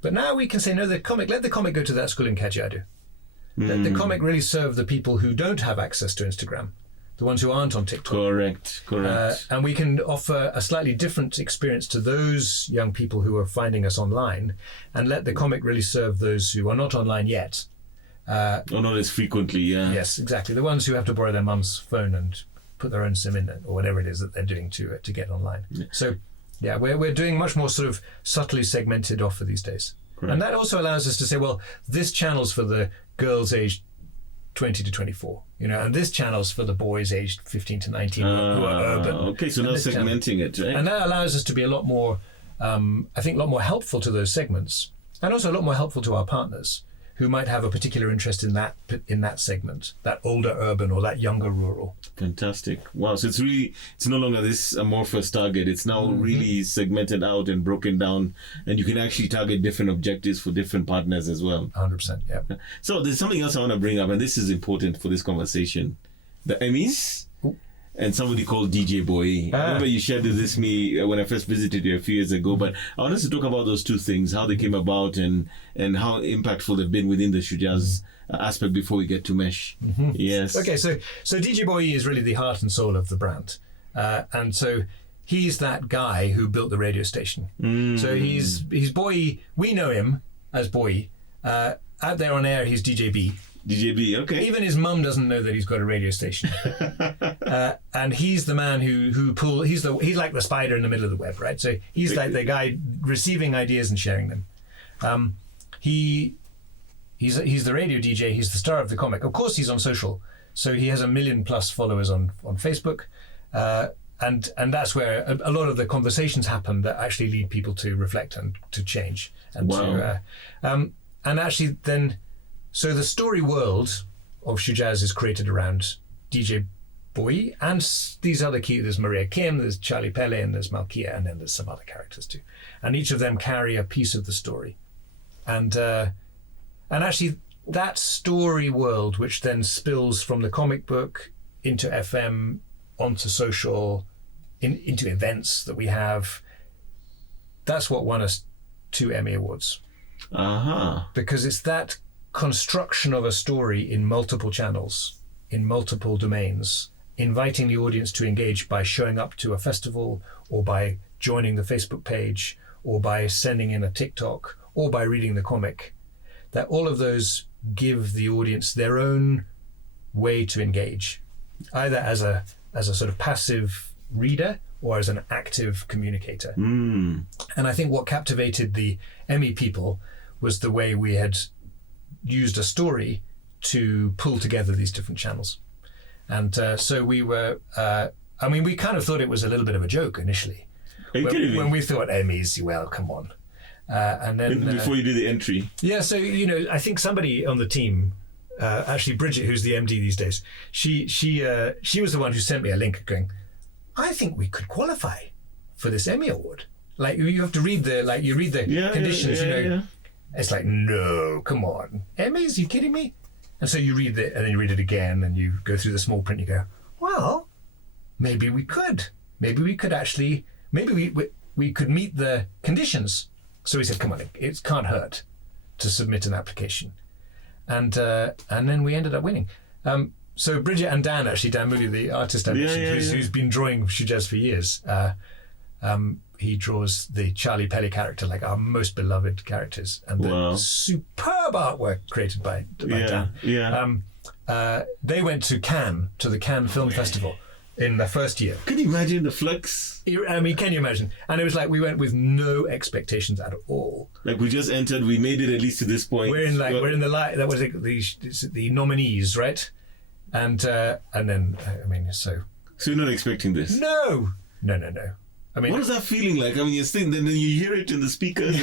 But now we can say, no, let the comic go to that school in Kajiado. Let the comic really serve the people who don't have access to Instagram, the ones who aren't on TikTok. Correct. And we can offer a slightly different experience to those young people who are finding us online, and let the comic really serve those who are not online yet. Or not as frequently, yeah. Yes, exactly. The ones who have to borrow their mum's phone and put their own SIM in it, or whatever it is that they're doing to get online. Yeah. So, yeah, we're doing much more sort of subtly segmented offer these days. Correct. And that also allows us to say, well, this channel's for the girls aged 20 to 24, and this channel's for the boys aged 15 to 19 who are urban. Okay, so now segmenting it, right? And that allows us to be a lot more, I think, a lot more helpful to those segments, and also a lot more helpful to our partners who might have a particular interest in that segment, that older urban or that younger rural. Fantastic. Wow. So it's no longer this amorphous target. It's now really segmented out and broken down, and you can actually target different objectives for different partners as well. 100%, yeah. So there's something else I want to bring up, and this is important for this conversation. The Emmys. And somebody called DJ Boy. I remember you shared this with me when I first visited you a few years ago, but I want us to talk about those two things, how they came about and how impactful they've been within the Shujaaz aspect before we get to Mesh. Yes. Okay, so DJ Boy is really the heart and soul of the brand. And so he's that guy who built the radio station. So he's Boy, we know him as Boy. Out there on air, he's DJ B. DJ B, okay. Even his mum doesn't know that he's got a radio station. And he's the man who he's like the spider in the middle of the web, right? So he's like the guy receiving ideas and sharing them. He's the radio DJ, he's the star of the comic. Of course he's on social. So he has 1 million+ followers on Facebook. And that's where a lot of the conversations happen that actually lead people to reflect and to change. And and actually then, so the story world of Shujaaz is created around DJ Boy and these other key. There's Maria Kim, there's Charlie Pele, and there's Malkia, and then there's some other characters too. And each of them carry a piece of the story. And actually that story world, which then spills from the comic book into FM, onto social, into events that we have, that's what won us 2 Emmy Awards. Because it's that construction of a story in multiple channels, in multiple domains, inviting the audience to engage by showing up to a festival, or by joining the Facebook page, or by sending in a TikTok, or by reading the comic, that all of those give the audience their own way to engage, either as a sort of passive reader or as an active communicator. And I think what captivated the Emmy people was the way we had used a story to pull together these different channels. And so we were, we kind of thought it was a little bit of a joke initially. When we thought Emmys, well, come on. And then before you do the entry. Yeah, so, I think somebody on the team, actually Bridget, who's the MD these days, she was the one who sent me a link going, I think we could qualify for this Emmy Award. Like, you have to read the conditions, Yeah. It's like, no, come on. Emmys, are you kidding me? And so you read it, and then you read it again, and you go through the small print, and you go, well, maybe we could. Maybe we could actually, we could meet the conditions. So we said, come on, it can't hurt. to submit an application. And then we ended up winning. So Bridget and Dan Mooley, the artist I mentioned, who's been drawing Shujaaz for years, he draws the Charlie Pelly character, like our most beloved characters, and the superb artwork created by Dan. They went to Cannes, to the Cannes Film Festival in the first year. Can you imagine the flex? I mean, can you imagine? And it was like we went with no expectations at all. Like we just entered, we made it at least to this point. We're in the light. That was the nominees, right? And then I mean, so you're not expecting this? No. I mean, what is that feeling like? I mean, you're sitting, then you hear it in the speakers.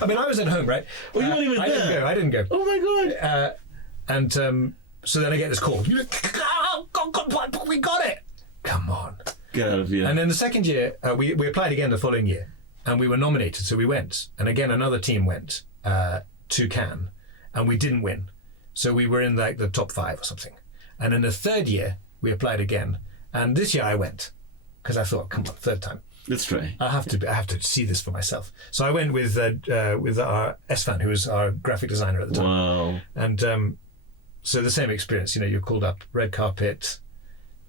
I mean, I was at home, right? Oh, you weren't even there? I didn't go. Oh my God. And so then I get this call. God, we got it. Come on. Get out of here. And then the second year, we applied again the following year, and we were nominated. So we went, and again another team went to Cannes, and we didn't win. So we were in like the top 5 or something. And in the third year, we applied again, and this year I went because I thought, come on, third time. Let's try. I have to see this for myself. So I went with our Esfan, who was our graphic designer at the time. Wow. And so the same experience. You're called up, red carpet,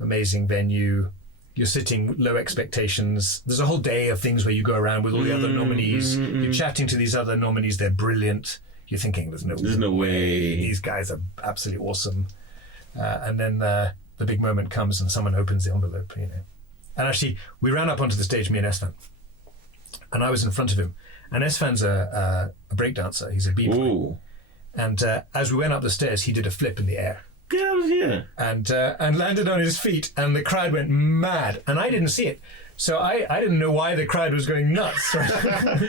amazing venue. You're sitting, low expectations. There's a whole day of things where you go around with all the other nominees. You're chatting to these other nominees. They're brilliant. You're thinking, there's no way. These guys are absolutely awesome. And then the big moment comes and someone opens the envelope, And actually, we ran up onto the stage, me and Esfan, and I was in front of him. And Esfan's a breakdancer. He's a b-boy. And as we went up the stairs, he did a flip in the air. Get out of here. And landed on his feet, and the crowd went mad. And I didn't see it. So I didn't know why the crowd was going nuts.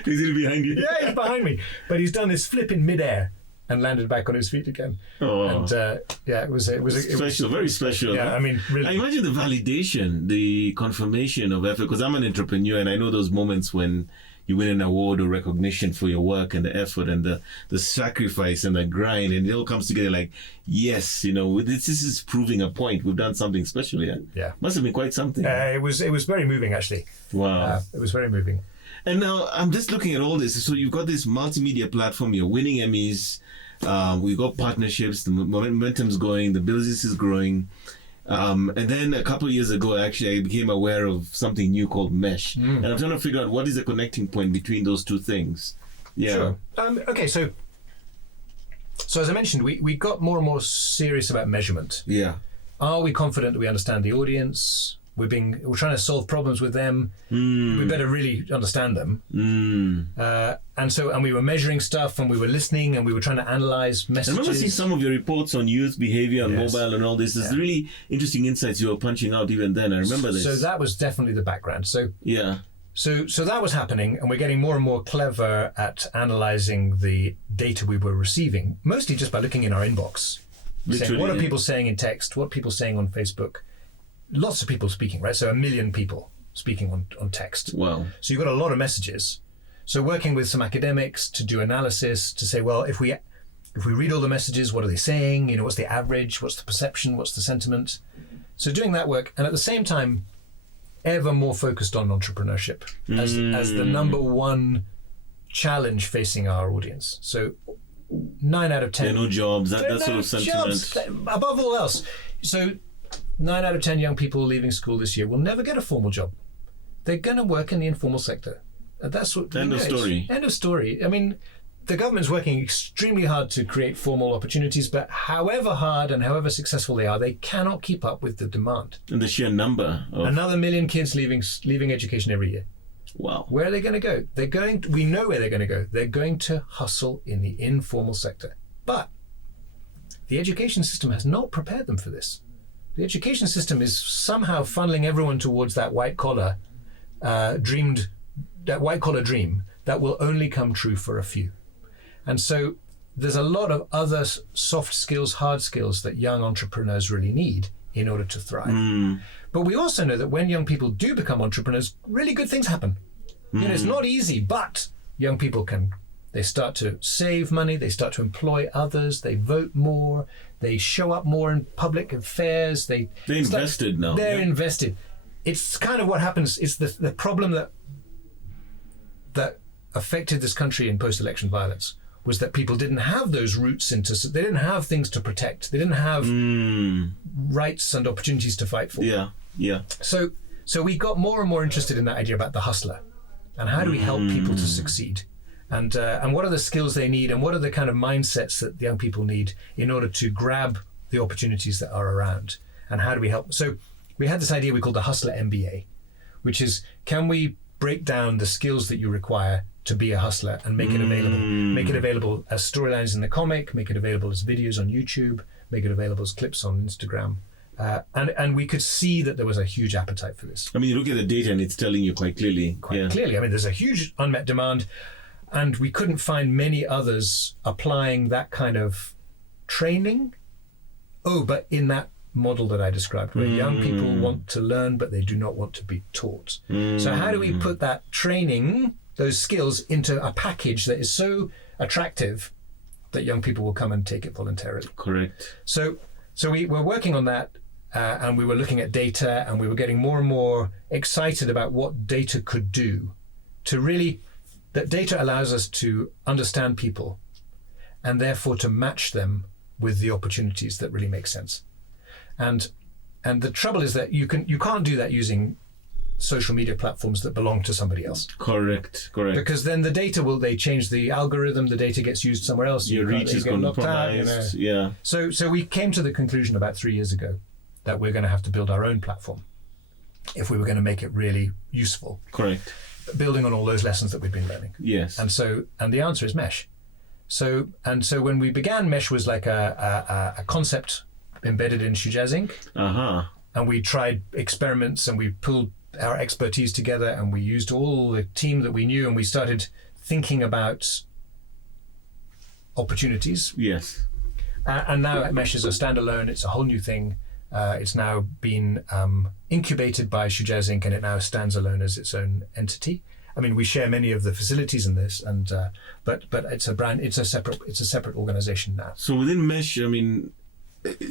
Is he behind you? Yeah, he's behind me. But he's done this flip in midair and landed back on his feet again. Oh, and it was special, very special. Yeah, I mean, really. I imagine the validation, the confirmation of effort, because I'm an entrepreneur, and I know those moments when you win an award or recognition for your work and the effort and the sacrifice and the grind, and it all comes together like, yes, this is proving a point. We've done something special here. Yeah, must have been quite something. It was very moving, actually. Wow, it was very moving. And now I'm just looking at all this. So you've got this multimedia platform. You're winning Emmys. We've got partnerships. The momentum's going. The business is growing. And then a couple of years ago, actually, I became aware of something new called Mesh. And I'm trying to figure out what is the connecting point between those two things. Yeah. Sure. Okay, so as I mentioned, we got more and more serious about measurement. Yeah. Are we confident that we understand the audience? We're trying to solve problems with them. We better really understand them. And we were measuring stuff, and we were listening, and we were trying to analyze messages. I remember seeing some of your reports on youth behavior on mobile and all this. There's really interesting insights you were punching out even then. I remember this. So that was definitely the background. So yeah. So that was happening, and we're getting more and more clever at analyzing the data we were receiving, mostly just by looking in our inbox. Saying, what are people saying in text? What are people saying on Facebook? Lots of people speaking, right? So 1 million people speaking on text. Wow. So you've got a lot of messages. So working with some academics to do analysis to say, well, if we read all the messages, what are they saying? What's the average? What's the perception? What's the sentiment? So doing that work, and at the same time, ever more focused on entrepreneurship as the number one challenge facing our audience. So 9 out of 10. There are no jobs, that sort of sentiment. Jobs, above all else. So 9 out of 10 young people leaving school this year will never get a formal job. They're going to work in the informal sector. That's what. End of story. End of story. I mean, the government's working extremely hard to create formal opportunities, but however hard and however successful they are, they cannot keep up with the demand. And the sheer number of... Another 1 million kids leaving education every year. Wow. Where are they going to go? We know where they're going to go. They're going to hustle in the informal sector. But the education system has not prepared them for this. The education system is somehow funneling everyone towards that white collar dream that will only come true for a few. And so there's a lot of other soft skills, hard skills that young entrepreneurs really need in order to thrive. But we also know that when young people do become entrepreneurs, really good things happen. It's not easy, but young people they start to save money, they start to employ others, they vote more, they show up more in public affairs. They're invested now. They're invested. It's kind of what happens. It's the problem that affected this country in post-election violence was that people didn't have those roots they didn't have things to protect. They didn't have rights and opportunities to fight for. Yeah. So we got more and more interested in that idea about the hustler and how do we help people to succeed, and what are the skills they need, and what are the kind of mindsets that the young people need in order to grab the opportunities that are around, and how do we help? So we had this idea we called the Hustler MBA, which is, can we break down the skills that you require to be a hustler and make it available? Make it available as storylines in the comic, make it available as videos on YouTube, make it available as clips on Instagram. And we could see that there was a huge appetite for this. I mean, you look at the data and it's telling you quite clearly. Clearly. I mean, there's a huge unmet demand, and we couldn't find many others applying that kind of training. But in that model that I described, where young people want to learn, but they do not want to be taught. So how do we put that training, those skills, into a package that is so attractive that young people will come and take it voluntarily? Correct. So we were working on that, and we were looking at data, and we were getting more and more excited about what data could do that data allows us to understand people and therefore to match them with the opportunities that really make sense. And the trouble is that you can't do that using social media platforms that belong to somebody else. Correct. Because then the data they change the algorithm, the data gets used somewhere else. Your reach is compromised. Yeah. So we came to the conclusion about 3 years ago that we're going to have to build our own platform if we were going to make it really useful. Correct. Building on all those lessons that we've been learning. Yes. And the answer is Mesh. So when we began, Mesh was like a concept embedded in Shujaaz Inc. And we tried experiments, and we pulled our expertise together, and we used all the team that we knew, and we started thinking about opportunities. Yes. And now Mesh is a standalone. It's a whole new thing. It's now been incubated by Shujaaz Inc, and it now stands alone as its own entity. I mean, we share many of the facilities in this, and but it's a separate organization now. So within Mesh, I mean,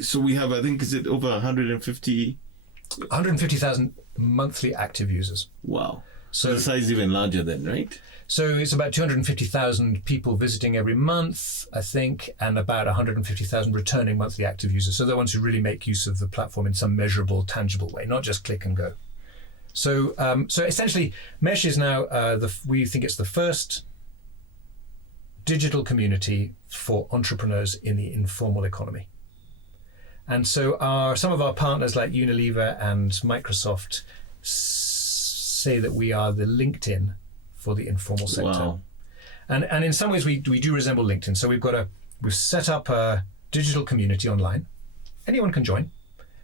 so we have, I think, is it over 150,000 monthly active users. Wow. So the size is even larger then, right? So it's about 250,000 people visiting every month, I think, and about 150,000 returning monthly active users. So they're ones who really make use of the platform in some measurable, tangible way, not just click and go. So essentially, Mesh is now, we think it's the first digital community for entrepreneurs in the informal economy. And so some of our partners like Unilever and Microsoft say that we are the LinkedIn for the informal sector. Wow. And in some ways we do resemble LinkedIn. So we've set up a digital community online. Anyone can join.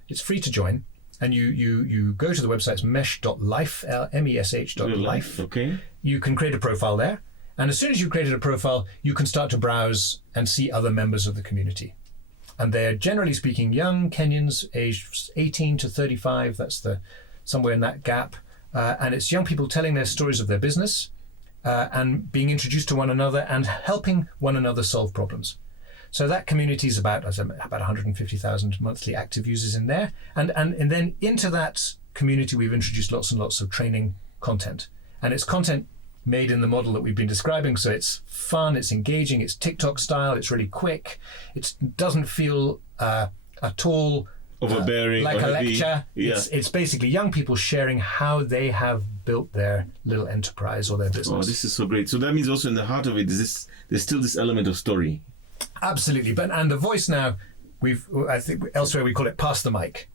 It's free to join. And you go to the website, it's mesh.life, mesh.life. Okay. You can create a profile there. And as soon as you've created a profile, you can start to browse and see other members of the community. And they're generally speaking young Kenyans aged 18 to 35. That's somewhere in that gap. And it's young people telling their stories of their business and being introduced to one another and helping one another solve problems. So that community is about 150,000 monthly active users in there. And then into that community, we've introduced lots and lots of training content. And it's content made in the model that we've been describing. So it's fun, it's engaging, it's TikTok style, it's really quick. It doesn't feel at all overbearing, like a lecture. Yeah. It's basically young people sharing how they have built their little enterprise or their business. Oh, this is so great. So that means also in the heart of it is there's still this element of story. Absolutely. And the voice now, I think elsewhere we call it pass the mic.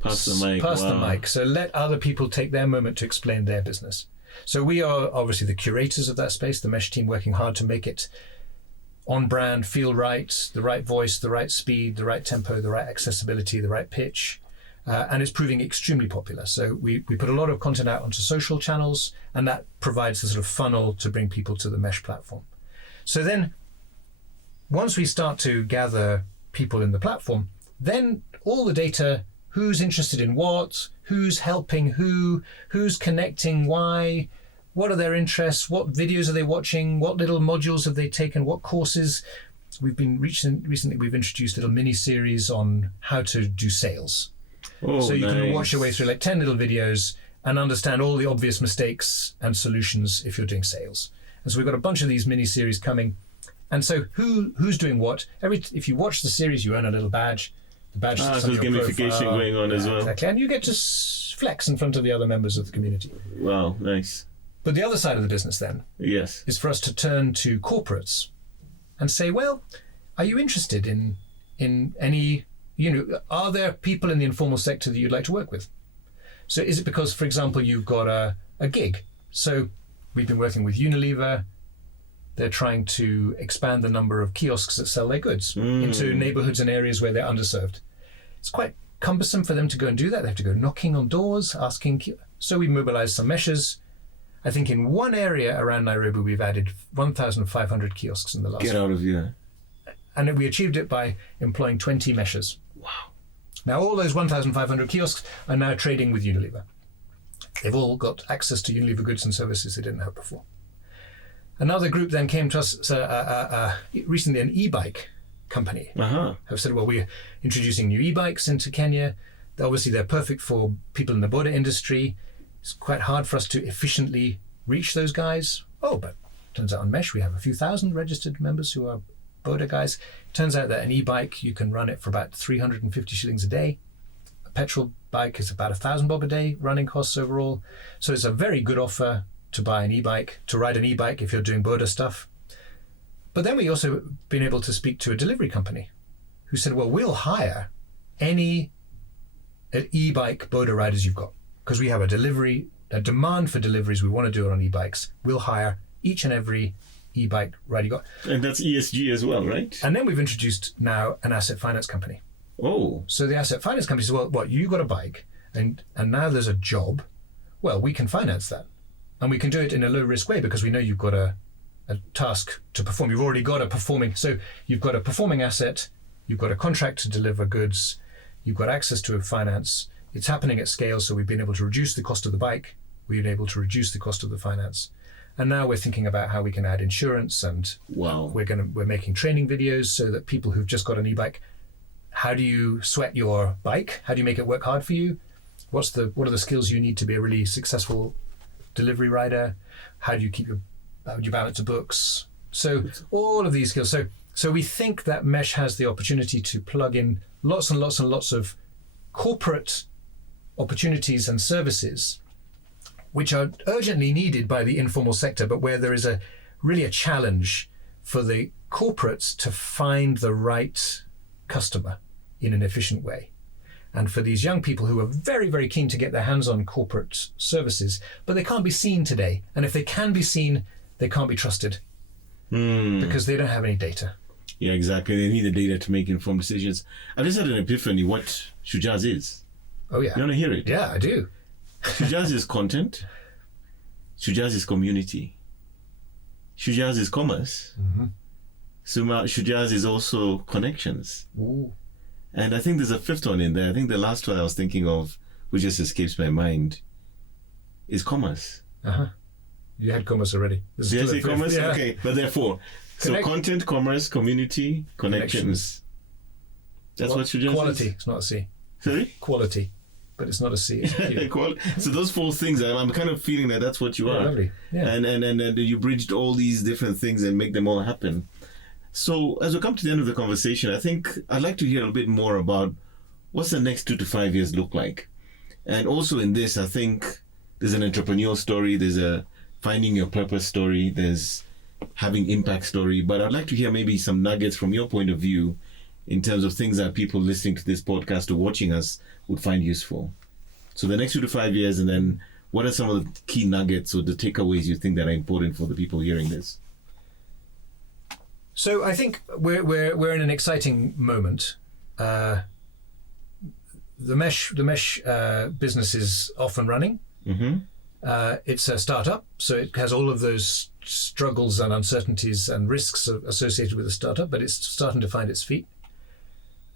Pass the mic. Pass the Wow. mic. So let other people take their moment to explain their business. So we are obviously the curators of that space, the Mesh team working hard to make it on brand, feel right, the right voice, the right speed, the right tempo, the right accessibility, the right pitch. And it's proving extremely popular. So we put a lot of content out onto social channels, and that provides the sort of funnel to bring people to the Mesh platform. So then once we start to gather people in the platform, then all the data, who's interested in what, who's helping who's connecting why, what are their interests, what videos are they watching, what little modules have they taken, what courses. Recently we've introduced little mini series on how to do sales. Oh, so you nice. can watch your way through like 10 little videos and understand all the obvious mistakes and solutions if you're doing sales. And so we've got a bunch of these mini series coming. And so who's doing what? If you watch the series, you earn a little badge. The badge sits so on there's your gamification profile. going on as well. Exactly. And you get to flex in front of the other members of the community. Wow, nice. But the other side of the business then Yes. is for us to turn to corporates and say, well, are you interested in any, are there people in the informal sector that you'd like to work with? So is it because, for example, you've got a gig? So we've been working with Unilever. They're trying to expand the number of kiosks that sell their goods into neighborhoods and areas where they're underserved. It's quite cumbersome for them to go and do that. They have to go knocking on doors, asking. So we mobilized some meshes. I think in one area around Nairobi, we've added 1,500 kiosks in the last. Get out of here. And we achieved it by employing 20 meshes. Wow. Now, all those 1,500 kiosks are now trading with Unilever. They've all got access to Unilever goods and services they didn't have before. Another group then came to us recently, an e-bike company. Have said, well, we're introducing new e-bikes into Kenya. Obviously, they're perfect for people in the border industry. It's quite hard for us to efficiently reach those guys. Oh, but turns out on Mesh, we have a few thousand registered members who are border guys. Turns out that an e-bike, you can run it for about 350 shillings a day. A petrol bike is about 1,000 bob a day running costs overall. So it's a very good offer to buy an e-bike, to ride an e-bike if you're doing border stuff. But then we also been able to speak to a delivery company who said, well, we'll hire any e-bike border riders you've got, because we have a demand for deliveries. We want to do it on e-bikes. We'll hire each and every e-bike rider you got. And that's ESG as well, right? And then we've introduced now an asset finance company. Oh. So the asset finance company says, well, what, you got a bike and now there's a job. Well, we can finance that. And we can do it in a low risk way because we know you've got a task to perform. You've already got so you've got a performing asset, you've got a contract to deliver goods, you've got access to a finance. It's happening at scale, so we've been able to reduce the cost of the bike, we've been able to reduce the cost of the finance. And now we're thinking about how we can add insurance, and we're making training videos so that people who've just got an e-bike, how do you sweat your bike? How do you make it work hard for you? What are the skills you need to be a really successful delivery rider? How do you balance the books? So all of these skills. So we think that Mesh has the opportunity to plug in lots and lots and lots of corporate opportunities and services which are urgently needed by the informal sector, but where there is really a challenge for the corporates to find the right customer in an efficient way. And for these young people who are very, very keen to get their hands on corporate services, but they can't be seen today. And if they can be seen, they can't be trusted because they don't have any data. Yeah, exactly. They need the data to make informed decisions. I just had an epiphany what Shujaaz is. Oh, yeah. You want to hear it? Yeah, I do. Shujaaz is content. Shujaaz is community. Shujaaz is commerce. Shujaaz is also connections. Ooh. And I think there's a fifth one in there. I think the last one I was thinking of, which just escapes my mind, is commerce. You had commerce already. Did I say commerce? Yeah. Okay, but there are four. So content, commerce, community, connections. That's what Shujaaz quality. is? It's not a C. Sorry? Quality. But it's not a C. It's a Q. So those four things, I'm kind of feeling that that's what you are. Lovely. Yeah. And you bridged all these different things and make them all happen. So as we come to the end of the conversation, I think I'd like to hear a bit more about what's the next 2 to 5 years look like. And also in this, I think there's an entrepreneurial story, there's a finding your purpose story, there's having impact story. But I'd like to hear maybe some nuggets from your point of view in terms of things that people listening to this podcast or watching us would find useful. So the next 2 to 5 years, and then what are some of the key nuggets or the takeaways you think that are important for the people hearing this? So I think we're in an exciting moment. The mesh business is off and running. It's a startup, so it has all of those struggles and uncertainties and risks associated with a startup, but it's starting to find its feet.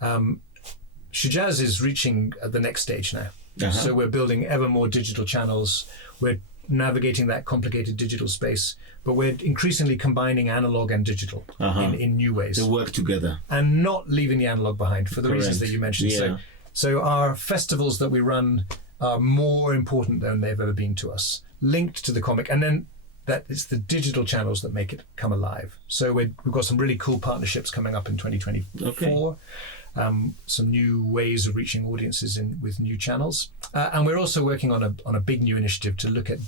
Shujaaz is reaching the next stage now. So we're building ever more digital channels. We're navigating that complicated digital space, but we're increasingly combining analog and digital in new ways. They work together. And not leaving the analog behind for the reasons that you mentioned. Yeah. So our festivals that we run are more important than they've ever been to us, linked to the comic. And then that it's the digital channels that make it come alive. So we've got some really cool partnerships coming up in 2024. Okay. Some new ways of reaching audiences with new channels, and we're also working on a big new initiative to look at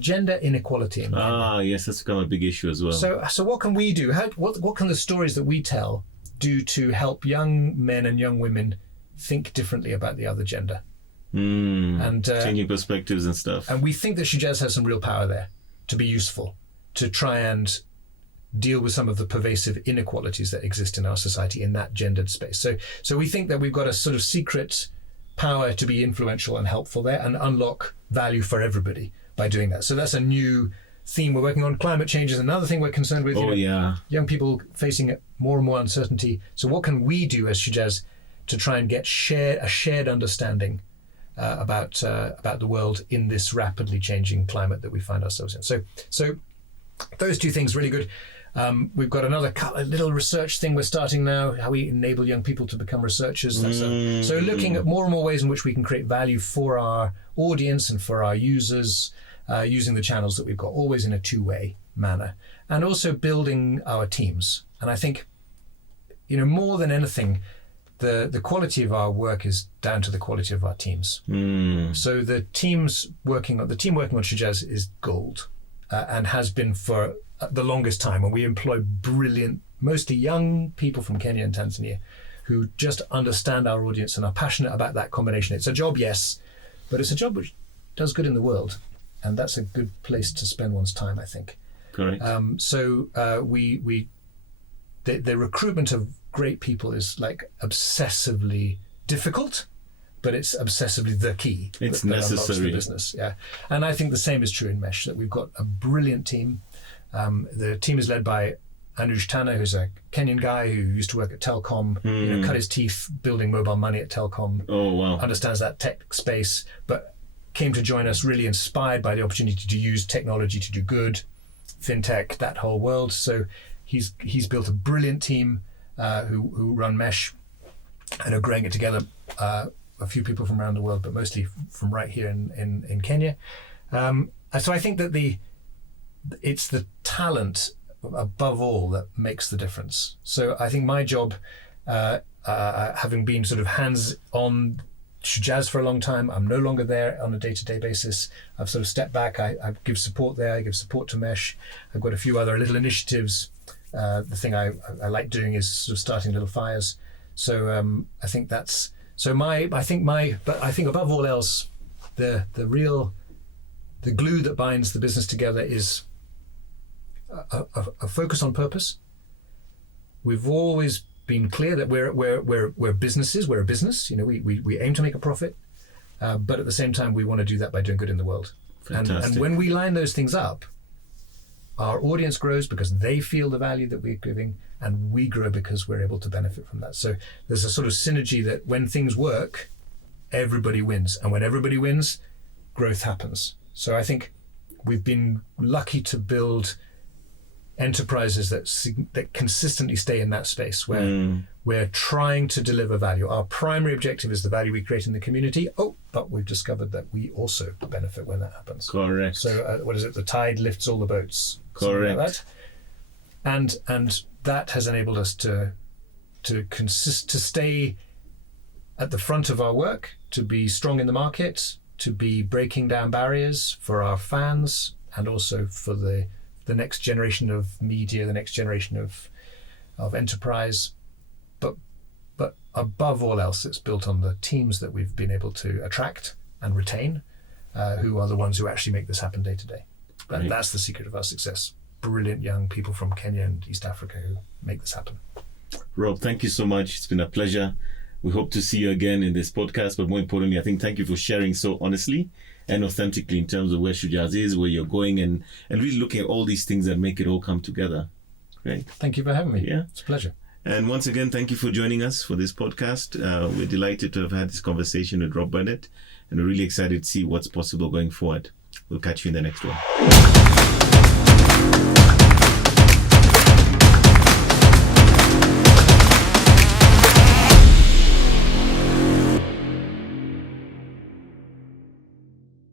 gender inequality in Kenya. Yes, that's become a big issue as well. So what can we do? What can the stories that we tell do to help young men and young women think differently about the other gender? And changing perspectives and stuff. And we think that Shujaaz has some real power there to be useful, to try and deal with some of the pervasive inequalities that exist in our society in that gendered space. So we think that we've got a sort of secret power to be influential and helpful there and unlock value for everybody by doing that. So that's a new theme we're working on. Climate change is another thing we're concerned with. Young people facing more and more uncertainty. So what can we do as Shujaaz to try and get a shared understanding about the world in this rapidly changing climate that we find ourselves in? So those two things really good. We've got a little research thing we're starting now, how we enable young people to become researchers. So looking at more and more ways in which we can create value for our audience and for our users, using the channels that we've got, always in a two-way manner, and also building our teams. And I think, more than anything, the quality of our work is down to the quality of our teams. So the team working on Shujaaz is gold, and has been for the longest time. And we employ brilliant, mostly young people from Kenya and Tanzania who just understand our audience and are passionate about that combination. It's a job, yes, but it's a job which does good in the world. And that's a good place to spend one's time, I think. Correct. The recruitment of great people is like obsessively difficult, but it's obsessively the key. It's that unlocks necessary. the business. Yeah, and I think the same is true in Mesh. That we've got a brilliant team. The team is led by Anuj Tanna, who's a Kenyan guy who used to work at Telcom. Cut his teeth building mobile money at Telcom. Oh wow! Understands that tech space, but came to join us really inspired by the opportunity to use technology to do good, fintech, that whole world. So he's built a brilliant team who run Mesh and are growing it together. A few people from around the world, but mostly from right here in Kenya. So I think that it's the talent above all that makes the difference. So I think my job, having been sort of hands-on Shujaaz for a long time, I'm no longer there on a day-to-day basis. I've sort of stepped back. I give support there. I give support to Mesh. I've got a few other little initiatives. The thing I like doing is sort of starting little fires. So I think that's but I think above all else, the glue that binds the business together is a focus on purpose. We've always been clear that we're businesses. We're a business. We aim to make a profit, but at the same time we want to do that by doing good in the world. And when we line those things up, our audience grows because they feel the value that we're giving, and we grow because we're able to benefit from that. So there's a sort of synergy that when things work, everybody wins, and when everybody wins, growth happens. So I think we've been lucky to build enterprises that consistently stay in that space where we're trying to deliver value. Our primary objective is the value we create in the community. But we've discovered that we also benefit when that happens. Correct. So what is it? The tide lifts all the boats. Correct. Like that. And that has enabled us to stay at the front of our work, to be strong in the market, to be breaking down barriers for our fans, and also for the next generation of media, the next generation of enterprise. But above all else, it's built on the teams that we've been able to attract and retain, who are the ones who actually make this happen day to day. And that's the secret of our success. Brilliant young people from Kenya and East Africa who make this happen. Rob, thank you so much. It's been a pleasure. We hope to see you again in this podcast, but more importantly, I think thank you for sharing so honestly and authentically in terms of where Shujaaz is, where you're going, and really looking at all these things that make it all come together. Great. Thank you for having me. Yeah. It's a pleasure. And once again, thank you for joining us for this podcast. We're delighted to have had this conversation with Rob Burnet, and we're really excited to see what's possible going forward. We'll catch you in the next one.